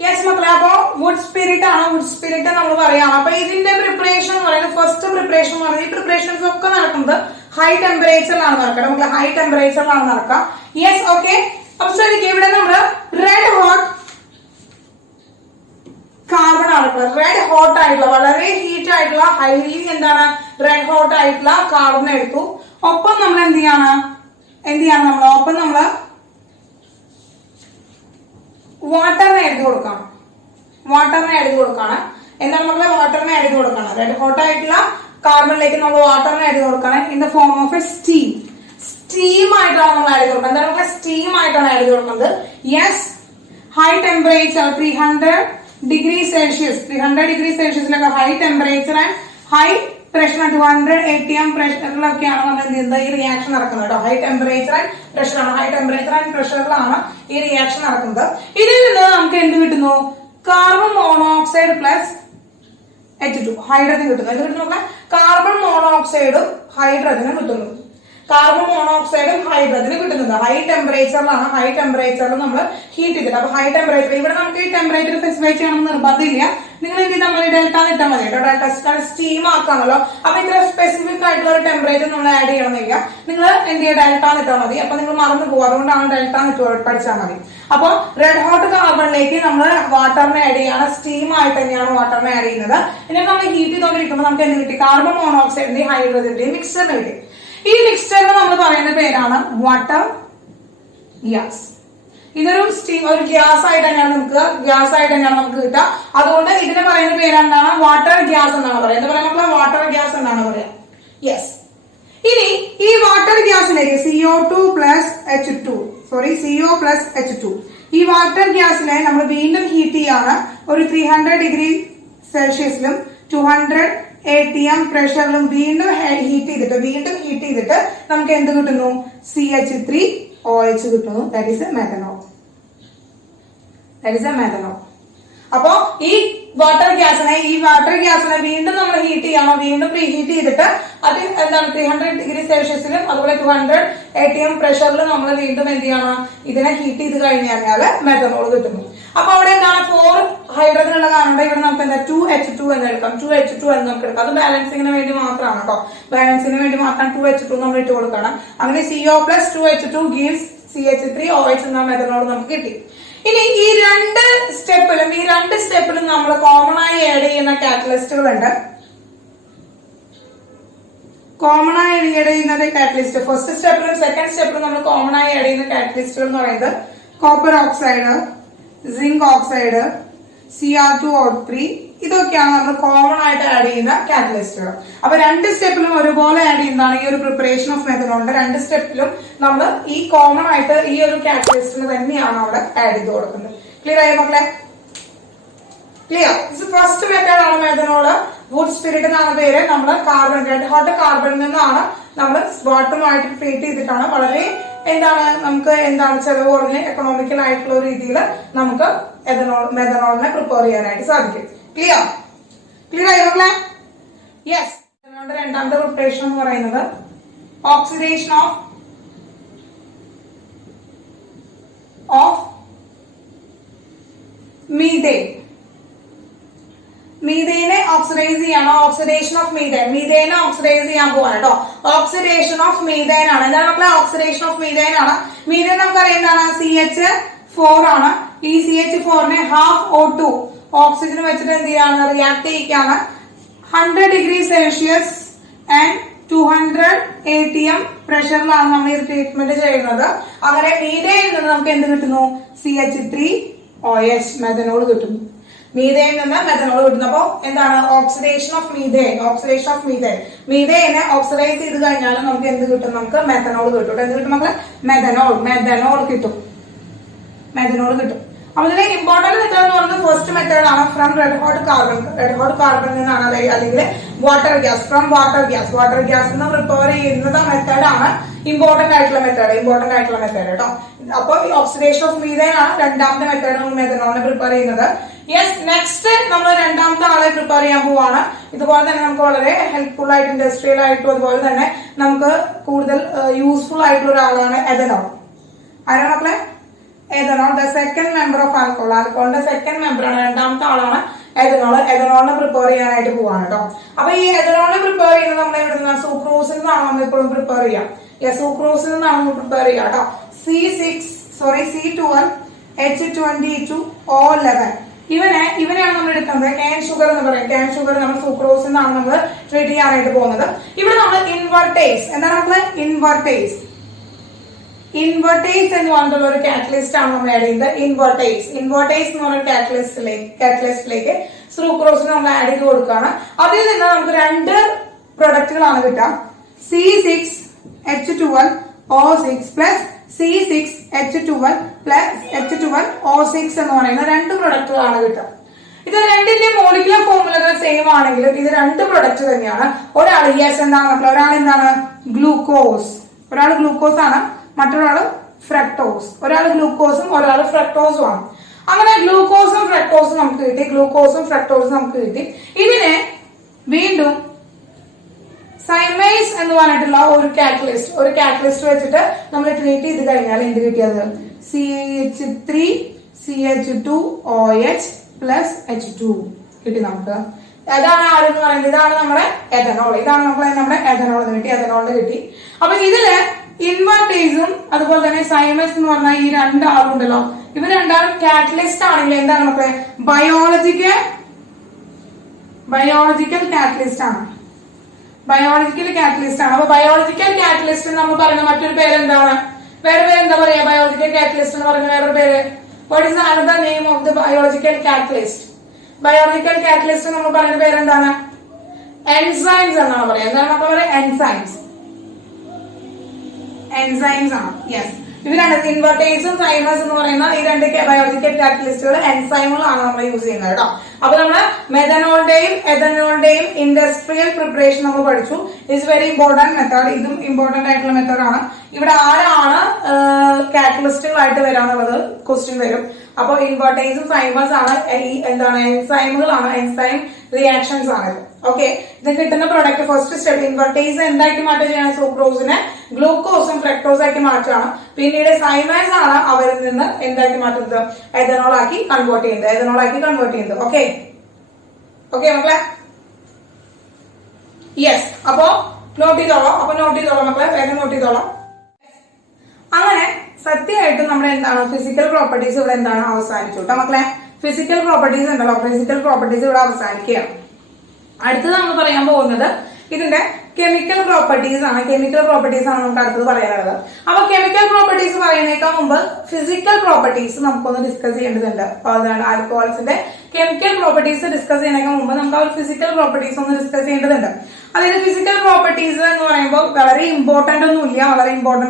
യെസ് മക്കളെ, അപ്പൊ വുഡ് സ്പിരിറ്റ് ആണ്. വുഡ് സ്പിരിറ്റ് നമ്മൾ പറയാം. അപ്പൊ ഇതിന്റെ പ്രിപ്പറേഷൻ എന്ന് പറയുന്നത് ഫസ്റ്റ് പ്രിപ്പറേഷൻ എന്ന് പറയുന്നത് ഈ പ്രിപ്പറേഷൻസ് ഒക്കെ നടക്കുന്നത് ഹൈ ടെമ്പറേച്ചറിലാണ് നടക്കുക. നമുക്ക് ഹൈ ടെമ്പറേച്ചറിലാണ് നടക്കുക. Yes, okay. അപ്പൊ ശ്രദ്ധിക്കുക, ഇവിടെ നമ്മള് റെഡ് ഹോട്ട് കാർബൺ ആണ്. റെഡ് ഹോട്ട് ആയിട്ടുള്ള വളരെ ഹീറ്റ് ആയിട്ടുള്ള ഹൈലി എന്താണ് റെഡ് ഹോട്ട് ആയിട്ടുള്ള കാർബൺ എടുത്തു. ഒപ്പം നമ്മൾ എന്ത് ചെയ്യാണ് നമ്മൾ ഒപ്പം നമ്മള് വാട്ടറിനെ എഴുതി കൊടുക്കണം. എന്താണ് നമ്മള് വാട്ടറിനെ എഴുതി കൊടുക്കണം. റെഡ് ഹോട്ട് ആയിട്ടുള്ള കാർബണിലേക്ക് നമ്മൾ വാട്ടറിനെ എഴുതി കൊടുക്കണം in the form of A steam ആയിട്ടാണ് നമ്മൾ എഴുതി കൊടുക്കുന്നത്. എന്താണ് നമ്മളെ സ്റ്റീം ആയിട്ടാണ് എഴുതി കൊടുക്കുന്നത്. യെസ്, ഹൈ ടെമ്പറേച്ചർ 300 ഡിഗ്രി സെൽഷ്യസിലൊക്കെ high temperature and high pressure 200 atm പ്രഷറിലൊക്കെയാണ് നമ്മൾ എന്ത് ചെയ്യുന്നത് ഈ റിയാക്ഷൻ നടക്കുന്നത് കേട്ടോ. ഹൈ ടെമ്പറേച്ചർ ആൻഡ് പ്രഷറിലാണ് ഈ റിയാക്ഷൻ നടക്കുന്നത്. ഇതിൽ നിന്ന് നമുക്ക് എന്ത് കിട്ടുന്നു? Carbon monoxide plus H2 hydrogen കിട്ടുന്നു. എന്ത് കിട്ടുന്നു? കാർബൺ മോണോക്സൈഡും ഹൈഡ്രജനും കിട്ടുന്നു. കിട്ടുന്നത് ഹൈ ടെമ്പറേച്ചറിൽ നമ്മൾ ഹീറ്റ് ചെയ്തിട്ട്. അപ്പൊ ഹൈ ടെമ്പറേച്ചർ ഇവിടെ നമുക്ക് ഈ ടെമ്പറേച്ചർ സ്പെസിഫൈ ചെയ്യണമെന്ന് നിർബന്ധമില്ല. നിങ്ങൾ എന്ത് ചെയ്താൽ മതി? ഡെൽറ്റ ഇട്ടാൽ മതി കേട്ടോ. ഡെൽറ്റ സ്റ്റീം ആക്കാണല്ലോ. അപ്പൊ ഇത്ര സ്പെസിഫിക് ആയിട്ടുള്ള ഒരു ടെമ്പറേച്ചർ നമ്മൾ ആഡ് ചെയ്യണമെന്നില്ല. നിങ്ങൾ എന്ത് ചെയ്യുക? ഡെൽറ്റ ഇട്ടാൽ മതി. അപ്പൊ നിങ്ങൾ മറന്നു പോകും. അതുകൊണ്ടാണ് ഡെൽറ്റ പഠിച്ചാൽ മതി. അപ്പൊ റെഡ് ഹോട്ട് കാർബണിലേക്ക് നമ്മൾ വാട്ടറിനെ ആഡ് ചെയ്യാണ്. സ്റ്റീം ആയിട്ട് തന്നെയാണ് വാട്ടറിനെ ആഡ് ചെയ്യുന്നത്. ഇനി നമ്മൾ ഹീറ്റ് ചെയ്തുകൊണ്ടിരിക്കുമ്പോൾ നമുക്ക് എന്ത് കിട്ടി? കാർബൺ മോണോക്സൈഡിന്റെയും ഹൈഡ്രജന്റെയും മിക്സ്ചറിന് കിട്ടി. ഈ മിക്സ്ചറിന് നമ്മൾ പറയുന്ന പേരാണ് വാട്ടർ ഗ്യാസ്. ഇതൊരു ഒരു ഗ്യാസ് ആയിട്ട് തന്നെയാണ് നമുക്ക് കിട്ടുക. അതുകൊണ്ട് ഇതിന് പറയുന്ന പേരെന്താണ്? വാട്ടർ ഗ്യാസ് എന്നാണ് പറയുന്നത്. പറയുമ്പോൾ വാട്ടർ ഗ്യാസ് എന്നാണ് പറയാം. യെസ്. ഇനി ഈ വാട്ടർ ഗ്യാസിലേക്ക് CO plus H2 ഈ വാട്ടർ ഗ്യാസിനെ നമ്മൾ വീണ്ടും ഹീറ്റ് ചെയ്യാണ്. ഒരു 300 ഡിഗ്രി സെൽഷ്യസിലും 200 atm പ്രഷറിലും വീണ്ടും ഹീറ്റ് ചെയ്തിട്ട് നമുക്ക് എന്ത് കിട്ടുന്നു? CH3OH കിട്ടുന്നു. That is A methanol. അപ്പോ ഈ വാട്ടർ ഗ്യാസിനെ വീണ്ടും നമ്മൾ ഹീറ്റ് ചെയ്യണം. വീണ്ടും പ്രീഹീറ്റ് ചെയ്തിട്ട് അത് എന്താണ് 300 ഡിഗ്രി സെൽഷ്യസിലും അതുപോലെ 200 atm പ്രഷറിലും നമ്മൾ വീണ്ടും എന്ത് ചെയ്യണം? ഇതിനെ ഹീറ്റ് ചെയ്ത് കഴിഞ്ഞാൽ മെഥനോൾ കിട്ടുന്നു. അപ്പൊ അവിടെ എന്താണ് 4 ഹൈഡ്രജൻ ഉള്ള കാരണം ഇവിടെ നമുക്ക് എന്താ 2H2 എന്ന് എടുക്കാം. 2H2 എന്ന് നമുക്ക് എടുക്കാം. അത് ബാലൻസിങ്ങിന് വേണ്ടി മാത്രമാണ് കേട്ടോ. 2H2 നമ്മൾ ഇട്ട് കൊടുക്കണം. അങ്ങനെ CO plus 2H2 gives CH3OH എന്ന മെഥനോൾ നമുക്ക് കിട്ടി. ഇനി ഈ രണ്ട് സ്റ്റെപ്പിലും നമ്മൾ കോമൺ ആയി ആഡ് ചെയ്യുന്ന കാറ്റലിസ്റ്റുകൾ ഉണ്ട്. ഫസ്റ്റ് സ്റ്റെപ്പിലും സെക്കൻഡ് സ്റ്റെപ്പിലും നമ്മൾ കോമൺ ആയി ആഡ് ചെയ്യുന്ന കാറ്റലിസ്റ്റുകൾ എന്ന് പറയുന്നത് copper oxide, zinc oxide, Cr2O3 ഇതൊക്കെയാണ് നമ്മൾ കോമൺ ആയിട്ട് ആഡ് ചെയ്യുന്ന കാറ്റലിസ്റ്റുകൾ. അപ്പൊ രണ്ട് സ്റ്റെപ്പിലും ഒരുപോലെ ആഡ് ചെയ്യുന്നതാണ് ഈ ഒരു പ്രിപ്പറേഷൻ ഓഫ് മെഥനോളിന്റെ. രണ്ട് സ്റ്റെപ്പിലും നമ്മൾ ഈ കോമൺ ആയിട്ട് ഈ ഒരു കാറ്റലിസ്റ്റിന് തന്നെയാണ് അവിടെ ആഡ് ചെയ്ത് കൊടുക്കുന്നത്. ക്ലിയർ ആയോ മക്കളെ? ക്ലിയർ. ഫസ്റ്റ് മെത്തേഡ് ആണ് മെഥനോള്. വുഡ് സ്പിരിറ്റ് എന്നാണ് പേര്. നമ്മൾ റെഡ് ഹോട്ട് കാർബണിൽ നിന്നാണ് നമ്മൾ വാട്ടറുമായിട്ട് ട്രീറ്റ് ചെയ്തിട്ടാണ് വളരെ ചെലവ് കുറഞ്ഞ എക്കണോമിക്കൽ ആയിട്ടുള്ള രീതിയിൽ നമുക്ക് മെഥനോളിനെ പ്രിപ്പയർ ചെയ്യാനായിട്ട് സാധിക്കും. ക്ലിയർ ആയോ മക്കളെ? യെസ്. മെഥനോളിന്റെ രണ്ടാമത്തെ പ്രിപ്പറേഷൻ എന്ന് പറയുന്നത് ഓക്സിഡേഷൻ ഓഫ് മീഥേൻ. മീഥേനെ ഓക്സിഡൈസ് ചെയ്യണം. ഓക്സിഡേഷൻ ഓഫ് മീഥേനെ ഓക്സിഡൈസ് ചെയ്യാൻ പോവാണ് കേട്ടോ. ഓക്സിഡേഷൻ ഓഫ് മീഥേൻ ആണ്. എന്താണ് മക്കളെ? ഓക്സിഡേഷൻ ഓഫ് മീഥേൻ ആണ്. മീഥേൻ നമുക്കറിയാം എന്താണ്? CH4 ആണ്. ഈ CH4നെ ഹാഫ് O2 ഓക്സിജൻ വെച്ചിട്ട് എന്ത് ചെയ്യാണ്? റിയാക്ട് ചെയ്യിക്കാണ്. 100 ഡിഗ്രി സെൽഷ്യസ് ആൻഡ് 200 atm പ്രഷറിലാണ് നമ്മൾ ഈ ട്രീറ്റ്മെന്റ് ചെയ്യുന്നത്. അങ്ങനെ മീഥേനിൽ നിന്ന് നമുക്ക് എന്ത് കിട്ടുന്നു? CH3OH മെഥനോൾ കിട്ടുന്നു. മീഥേനിൽ നിന്ന് മെഥനോൾ കിട്ടുന്നു. അപ്പൊ എന്താണ്? ഓക്സിഡേഷൻ ഓഫ് മീഥേനെ ഓക്സിഡൈസ് ചെയ്ത് കഴിഞ്ഞാൽ നമുക്ക് എന്ത് കിട്ടും? നമുക്ക് മെഥനോൾ കിട്ടും. എന്ത് കിട്ടും മക്കളെ? മെഥനോൾ കിട്ടും. അപ്പൊ ഇതിലെ ഇമ്പോർട്ടന്റ് മെത്തേഡ് എന്ന് പറയുന്നത് ഫസ്റ്റ് മെത്തേഡ് ആണ് ഫ്രം റെഡ് ഹോട്ട് കാർബൺ നിന്നാണ്, അല്ലെങ്കിൽ വാട്ടർ ഗ്യാസ് നിന്ന് പ്രിപ്പയർ ചെയ്യുന്ന മെത്തേഡാണ് ഇമ്പോർട്ടന്റ് ആയിട്ടുള്ള മെത്തേഡ് കേട്ടോ. അപ്പൊ ഓക്സിഡേഷൻ ഓഫ് മീഥേൻ ആണ് രണ്ടാമത്തെ മെത്തേഡ് മെഥനോളിനെ പ്രിപ്പയർ ചെയ്യുന്നത്. യെസ്, നെക്സ്റ്റ് നമ്മൾ രണ്ടാമത്തെ ആളെ പ്രിപ്പയർ ചെയ്യാൻ പോവാണ്. ഇതുപോലെ തന്നെ നമുക്ക് വളരെ ഹെൽപ്ഫുൾ ആയിട്ട് ഇൻഡസ്ട്രിയൽ ആയിട്ടും അതുപോലെ തന്നെ നമുക്ക് കൂടുതൽ യൂസ്ഫുൾ ആയിട്ടുള്ള ഒരാളാണ് എഥനോൾ. ആരാണ് മക്കളെ? Ethanol, the second member of ആൽക്കോളിന്റെ സെക്കൻഡ് മെമ്പർ ആണ്, രണ്ടാമത്തെ ആളാണ് എഥനോളിനെ പ്രിപ്പയർ ചെയ്യാനായിട്ട് പോവാണ് കേട്ടോ. അപ്പൊ ഈ എഥനോളിനെ പ്രിപ്പയർ ചെയ്യുന്നത് നമ്മൾ എവിടെ നിന്നാണ്? സൂക്രോസിൽ നിന്നാണ് നമ്മൾ ഇപ്പോഴും പ്രിപ്പയർ ചെയ്യാം. സൂക്രോസിൽ നിന്നാണ് നമ്മൾ പ്രിപ്പയർ ചെയ്യാം കേട്ടോ. C6H22O11 ഇവനെയാണ് നമ്മൾ എടുക്കുന്നത് കാൻ ഷുഗർ എന്ന് പറയും. കാൻ ഷുഗർ നമ്മൾ സൂക്രോസിൽ നിന്നാണ് നമ്മൾ ട്രീറ്റ് ചെയ്യാനായിട്ട് പോകുന്നത്. ഇവിടെ നമ്മൾ ഇൻവെർട്ടേസ്, എന്താണ് നമ്മള് ഇൻവെർട്ടേസ് എന്ന് പറഞ്ഞിട്ടുള്ള ഒരു കാറ്റലിസ്റ്റ് ആണ് നമ്മൾ ആഡ് ചെയ്യുന്നത്. ഇൻവെർട്ടേസ് എന്ന് പറഞ്ഞ കാറ്റലിസ്റ്റിലേക്ക് സൂക്രോസിന് നമ്മൾ ആഡ് ചെയ്ത് കൊടുക്കുകയാണ്. അതിൽ നിന്ന് നമുക്ക് രണ്ട് പ്രൊഡക്റ്റുകളാണ് കിട്ടുക. C6H12O6 പ്ലസ് C6H12O6 എന്ന് പറയുന്ന രണ്ട് പ്രൊഡക്റ്റുകളാണ് കിട്ടുക. ഇത് രണ്ടിന്റെ മോളിക്കുലർ ഫോർമുലകൾ സെയിം ആണെങ്കിലും ഇത് രണ്ട് പ്രൊഡക്റ്റ് തന്നെയാണ്. ഒരാൾ എന്താണ് ഗ്ലൂക്കോസ്, ആണ്, മറ്റൊരാള് ഫ്രക്ടോസ്. ഒരാൾ ഗ്ലൂക്കോസും ഒരാൾ ഫ്രക്ടോസും ആണ്. അങ്ങനെ ഗ്ലൂക്കോസും ഫ്രക്ടോസും നമുക്ക് കിട്ടി. ഇതിനെ വീണ്ടും സൈമേസ് എന്ന് പറഞ്ഞിട്ടുള്ള ഒരു കാറ്റലിസ്റ്റ് വെച്ചിട്ട് നമ്മൾ ട്രീറ്റ് ചെയ്ത് കഴിഞ്ഞാൽ എന്ത് കിട്ടിയത്? CH3CH2OH പ്ലസ് H2 കിട്ടി നമുക്ക്. അതാണ് ആരെന്ന് പറയുന്നത്? ഇതാണ് നമ്മുടെ എഥനോൾ. നമ്മുടെ എഥനോളിന് കിട്ടി. അപ്പൊ ഇതില് ഇൻവെർട്ടേസും അതുപോലെ തന്നെ സൈമസ് എന്ന് പറഞ്ഞാൽ ഈ രണ്ടാളുണ്ടല്ലോ, ഇവർ രണ്ടാളും കാറ്റലിസ്റ്റ് ആണെങ്കിൽ എന്താണ് മക്കളെ? ബയോളജിക്കൽ കാറ്റലിസ്റ്റ് ആണ്. അപ്പൊ ബയോളജിക്കൽ കാറ്റലിസ്റ്റ് നമ്മൾ പറയുന്ന മറ്റൊരു പേരെന്താണ്? വേറെ പേരെന്താ പറയാ? ബയോളജിക്കൽ കാറ്റലിസ്റ്റ് എന്ന് പറയുന്ന വേറൊരു പേര്. What is another name of the biological catalyst? നമ്മൾ പറയുന്ന പേരെന്താണ്? എൻസൈംസ് എന്നാണ് പറയാ. എന്താണ് നമ്മൾ പറയാ? എൻസൈംസ് ആണ്. യെസ്, ഇവരാണ് ഇൻവെർട്ടേസും സൈമസ് എന്ന് പറയുന്ന ഈ രണ്ട് ബയോളജിക്കൽ കാറ്റലിസ്റ്റുകൾ എൻസൈമുകളാണ് നമ്മൾ യൂസ് ചെയ്യുന്നത് കേട്ടോ. അപ്പൊ നമ്മള് മെഥനോളിന്റെയും എഥനോളിന്റെയും ഇൻഡസ്ട്രിയൽ പ്രിപ്പറേഷൻ നമ്മൾ പഠിച്ചു. It's very important method. ഇതും ഇമ്പോർട്ടന്റ് ആയിട്ടുള്ള മെത്തേഡാണ്. ഇവിടെ ആരാണ് കാറ്റലിസ്റ്റുകളായിട്ട് വരാന്നുള്ളത് ക്വസ്റ്റ്യൻ വരും. അപ്പൊ ഇൻവെർട്ടേസും സൈമസ് ആണ് എൻസൈമുകളാണ്, എൻസൈം റിയാക്ഷൻസ് ആണ്. ഓക്കെ, ഇത് കിട്ടുന്ന പ്രൊഡക്റ്റ് ഫസ്റ്റ് സ്റ്റെപ്പ് ഇൻവെർട്ടേസ് എന്താക്കി മാറ്റുകയാണ്? സൂക്രോസിനെ ഗ്ലൂക്കോസും ഫ്രക്ടോസ് ആക്കി മാറ്റുകയാണ്. പിന്നീട് സൈമസ് ആണ് അവരിൽ നിന്ന് എന്താക്കി മാറ്റുന്നത്? എഥനോൾ ആക്കി കൺവേർട്ട് ചെയ്യുന്നത്. ഓക്കെ മക്കളെ? യെസ്, അപ്പോ നോട്ട് ചെയ്തോളാം മക്കളെ, വേഗം നോട്ട് ചെയ്തോളാം. അങ്ങനെ സത്യമായിട്ടും നമ്മുടെ എന്താണ് ഫിസിക്കൽ പ്രോപ്പർട്ടീസ് ഇവിടെ എന്താണ് അവസാനിച്ചു കേട്ടോ മക്കളെ. ഫിസിക്കൽ പ്രോപ്പർട്ടീസ് ഇവിടെ അവസാനിക്കുകയാണ്. അടുത്തത് നമ്മൾ പറയാൻ പോകുന്നത് ഇതിന്റെ കെമിക്കൽ പ്രോപ്പർട്ടീസ് ആണ് നമുക്ക് അടുത്തത് പറയാനുള്ളത്. അപ്പൊ കെമിക്കൽ പ്രോപ്പർട്ടീസ് പറയുന്നേക്കാൾ മുമ്പ് ഫിസിക്കൽ പ്രോപ്പർട്ടീസ് നമുക്കൊന്ന് ഡിസ്കസ് ചെയ്യേണ്ടതുണ്ട്. അതാണ് ആൽക്കഹോൾസിന്റെ കെമിക്കൽ പ്രോപ്പർട്ടീസ് ഡിസ്കസ് ചെയ്യുന്നതിന് മുമ്പ് നമുക്ക് ആ ഫിസിക്കൽ പ്രോപ്പർട്ടീസ് ഒന്ന് ഡിസ്കസ് ചെയ്യേണ്ടതുണ്ട്. അതായത് ഫിസിക്കൽ പ്രോപ്പർട്ടീസ് എന്ന് പറയുമ്പോൾ വളരെ ഇമ്പോർട്ടന്റ്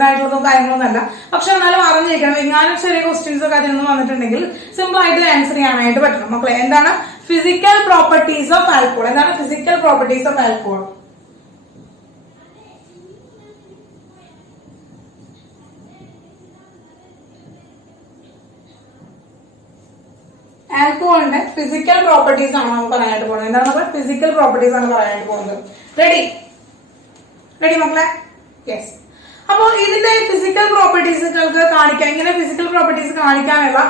ആയിട്ടുള്ളതും കാര്യങ്ങളൊന്നും അല്ല. പക്ഷെ എന്നാലും അറിഞ്ഞിരിക്കണം, എങ്ങാനും ചെറിയ ക്വസ്റ്റ്യൻസ് ഒക്കെ അതിൽ നിന്ന് വന്നിട്ടുണ്ടെങ്കിൽ സിമ്പിൾ ആയിട്ട് ആൻസർ ചെയ്യാനായിട്ട് പറ്റണം മക്കളെ. എന്താണ് ഫിസിക്കൽ പ്രോപ്പർട്ടീസ് ഓഫ് ആൽക്കഹോൾ? ആൽക്കഹോളിന്റെ ഫിസിക്കൽ പ്രോപ്പർട്ടീസ് ആണ് നമ്മൾ പറയാനായിട്ട് പോകുന്നത്. എന്താണ് നമ്മൾ ഫിസിക്കൽ പ്രോപ്പർട്ടീസ് ആണ് പറയാനായിട്ട് പോകുന്നത്. റെഡി മക്കളെ? യെസ്. അപ്പോ ഇതിന്റെ ഫിസിക്കൽ പ്രോപ്പർട്ടീസുകൾക്ക് കാണിക്കാൻ, ഇങ്ങനെ ഫിസിക്കൽ പ്രോപ്പർട്ടീസ് കാണിക്കാനുള്ള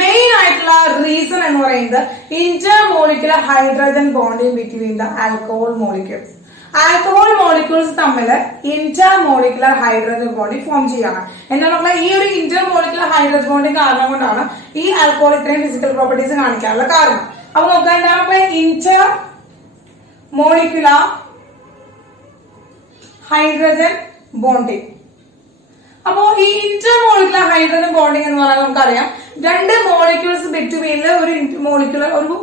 മെയിൻ ആയിട്ടുള്ള റീസൺ എന്ന് പറയുന്നത് intermolecular hydrogen bonding between the alcohol molecules തമ്മിൽ ഇന്റർമോളിക്കുലർ ഹൈഡ്രജൻ ബോണ്ടിങ് ഫോം ചെയ്യാണ്. എന്താണ് ഈ ഒരു ഇന്റർമോളിക്കുലർ ഹൈഡ്രജൻ ബോണ്ടിങ് കാരണം കൊണ്ടാണ് ഈ ആൽക്കഹോൾ ഇത്രയും ഫിസിക്കൽ പ്രോപ്പർട്ടീസ് കാണിക്കാനുള്ള കാരണം. അപ്പൊ നോക്കാം, എന്താണ് ഇന്റർമോളിക്കുലർ ഹൈഡ്രജൻ ബോണ്ടിങ്. അപ്പോ ഈ ഇന്റർമോളിക്കുലർ ഹൈഡ്രജൻ ബോണ്ടിങ് എന്ന് പറഞ്ഞാൽ നമുക്കറിയാം, രണ്ട് മോളിക്യൂൾസ് ബിറ്റ്വീനിൽ ഒരു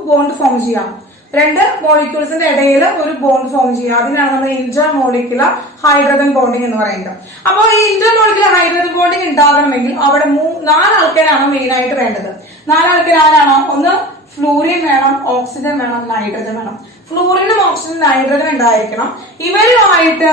ബോണ്ട് ഫോം ചെയ്യാം. രണ്ട് മോളിക്യൂൾസിന്റെ ഇടയിൽ ഒരു ബോണ്ട് ഫോം ചെയ്യുക, അതിനാണ് നമ്മൾ ഇന്റർമോളിക്കുലർ ഹൈഡ്രജൻ ബോണ്ടിങ് എന്ന് പറയുന്നത്. അപ്പോൾ ഈ ഇന്റർമോളിക്കുലർ ഹൈഡ്രജൻ ബോണ്ടിങ് ഉണ്ടാകണമെങ്കിൽ അവിടെ 4 ആൾക്കാരാണ് മെയിൻ ആയിട്ട് വേണ്ടത്. നാലാൾക്കാർ ആരാണോ? ഒന്ന് ഫ്ലൂറിൻ വേണം, ഓക്സിജൻ വേണം, നൈട്രജൻ വേണം. ഫ്ലൂറിനും ഓക്സിജൻ നൈട്രജൻ ഉണ്ടായിരിക്കണം. ഇവരുമായിട്ട്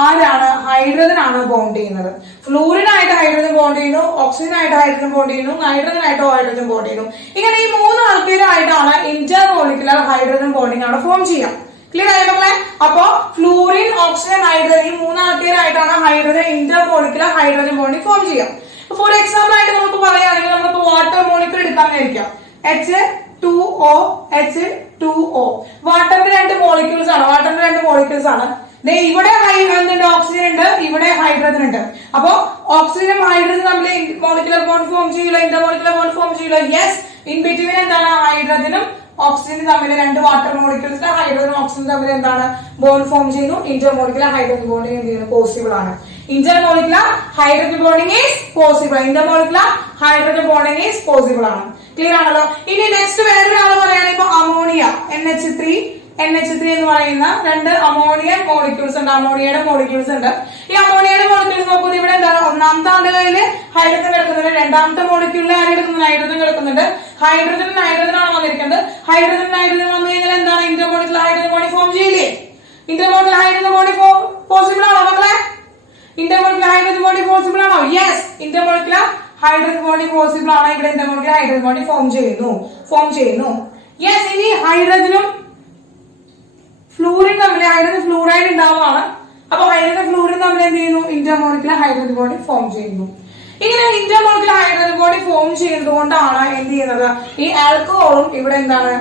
ആരാണ്? ഹൈഡ്രജൻ ആണ് ബോണ്ട് ചെയ്യുന്നത്. ഫ്ലൂറിനായിട്ട് ഹൈഡ്രജൻ ബോണ്ട് ചെയ്യുന്നു, ഓക്സിജനായിട്ട് ഹൈഡ്രജൻ ബോണ്ട് ചെയ്യുന്നു, നൈട്രജനായിട്ട് ഹൈഡ്രജൻ ബോണ്ട് ചെയ്യുന്നു. ഇങ്ങനെ ഈ 3 ആൾക്കാരായിട്ടാണ് ഇന്റർമോളിക്കുലർ ഹൈഡ്രജൻ ബോണ്ടിങ് അവിടെ ഫോം ചെയ്യാം. ക്ലിയർ ആയോ മക്കളെ? അപ്പോ ഫ്ലൂറിൻ, ഓക്സിജൻ, ഹൈഡ്രജൻ ഈ 3 ആൾക്കാരായിട്ടാണ് hydrogen intermolecular hydrogen bonding form ചെയ്യാം. ഫോർ എക്സാമ്പിൾ ആയിട്ട് നമുക്ക് പറയുകയാണെങ്കിൽ നമുക്ക് വാട്ടർ മോളിക്യൂൾ എടുക്കാന്ന് വിചാരിക്കാം. H2O, H2O. വാട്ടറിന്റെ 2 മോളിക്യൂൾസ് ആണ്. ഇവിടെ ഓക്സിജൻ ഉണ്ട്, ഇവിടെ ഹൈഡ്രജൻ ഉണ്ട്. അപ്പോ ഓക്സിജനും ഹൈഡ്രജൻ തമ്മിൽ മോളിക്കുലർ ബോണ്ട് ഫോം ചെയ്യില്ല, ഇന്റർമോളിക്കുലർ ബോണ്ട് ഫോം ചെയ്യില്ല. യെസ്, ഇൻ ബിറ്റ്വീൻ എന്താണ്? ഹൈഡ്രജനും ഓക്സിജനും തമ്മിൽ 2 വാട്ടർ മോളിക്യൂൾസ് ഹൈഡ്രജനും ഓക്സിജനും തമ്മിൽ എന്താണ്? ബോണ്ട് ഫോം ചെയ്യുന്നു. ഇന്റർമോളിക്കുലർ ഹൈഡ്രജൻ ബോണ്ടിങ് എന്ത് ചെയ്യുന്നു? പോസിബിൾ ആണ്. Intermolecular hydrogen bonding is possible. Intermolecular hydrogen bonding is possible ആണ്. ക്ലിയർ ആണല്ലോ? ഇനി നെക്സ്റ്റ് വേറൊരാൾ പറയുകയാണെങ്കിൽ ഇപ്പൊ അമോണിയ, NH3 എന്ന് പറയുന്ന 2 അമോണിയൻ മോളിക്യൂൾസ് ഉണ്ട്. അമോണിയയുടെ മോളിക്യൂൾസ് ഉണ്ട്. ഈ അമോണിയയുടെ മോളിക്യൂൾസ് നോക്കുന്നത് ഇവിടെ എന്താണ്? ഒന്നാമത്തെ ആളുടെ കയ്യിൽ ഹൈഡ്രജൻ കിടക്കുന്നുണ്ട്, രണ്ടാമത്തെ മോളിക്യൂളിൽ ആര് കിടക്കുന്നു? നൈട്രജൻ കിടക്കുന്നുണ്ട്. ഹൈഡ്രജൻ ആണ് വന്നിരിക്കുന്നത്. ഹൈഡ്രജൻ വന്നു കഴിഞ്ഞാൽ എന്താണ്? ഇന്റർമോളിക്കുലർ ഹൈഡ്രജൻ ബോണ്ടി ഫോം ചെയ്യില്ലേ? ഇന്റർമോളിക്കുലർ ഹൈഡ്രജൻ ബോണ്ടി പോസിബിൾ ആണോ മക്കളെ? ഇന്റർമോളിക്കുലർ ഹൈഡ്രജൻ ബോണ്ടി പോസിബിൾ ആണോ? Yes, intermolecular hydrogen Bondi possible ആണ്. ഇവിടെ ഇന്റർമോളിക്കുലർ ഹൈഡ്രജൻ ബോണ്ടി ഫോം ചെയ്യുന്നു. യെസ്, ഇനി ഹൈഡ്രജനും ഫ്ലൂറിൻ തമ്മിൽ ഹൈഡ്രജൻ ഫ്ലൂറൈഡ് ഉണ്ടാവുകയാണ്. അപ്പൊ ഹൈഡ്രജൻ ഫ്ലൂറിൻ തമ്മിൽ എന്ത് ചെയ്യുന്നു? ഇന്റർമോളിക്കുലർ ഹൈഡ്രജൻ ബോണ്ടി ഫോം ചെയ്യുന്നു. ഇങ്ങനെ ഇന്റർമോളിക്കുലർ ഹൈഡ്രജൻ ബോണ്ടി ഫോം ചെയ്യുന്നത് കൊണ്ടാണ് എന്ത് ചെയ്യുന്നത്? ഈ ആൽക്കഹോളും ഇവിടെ എന്താണ്?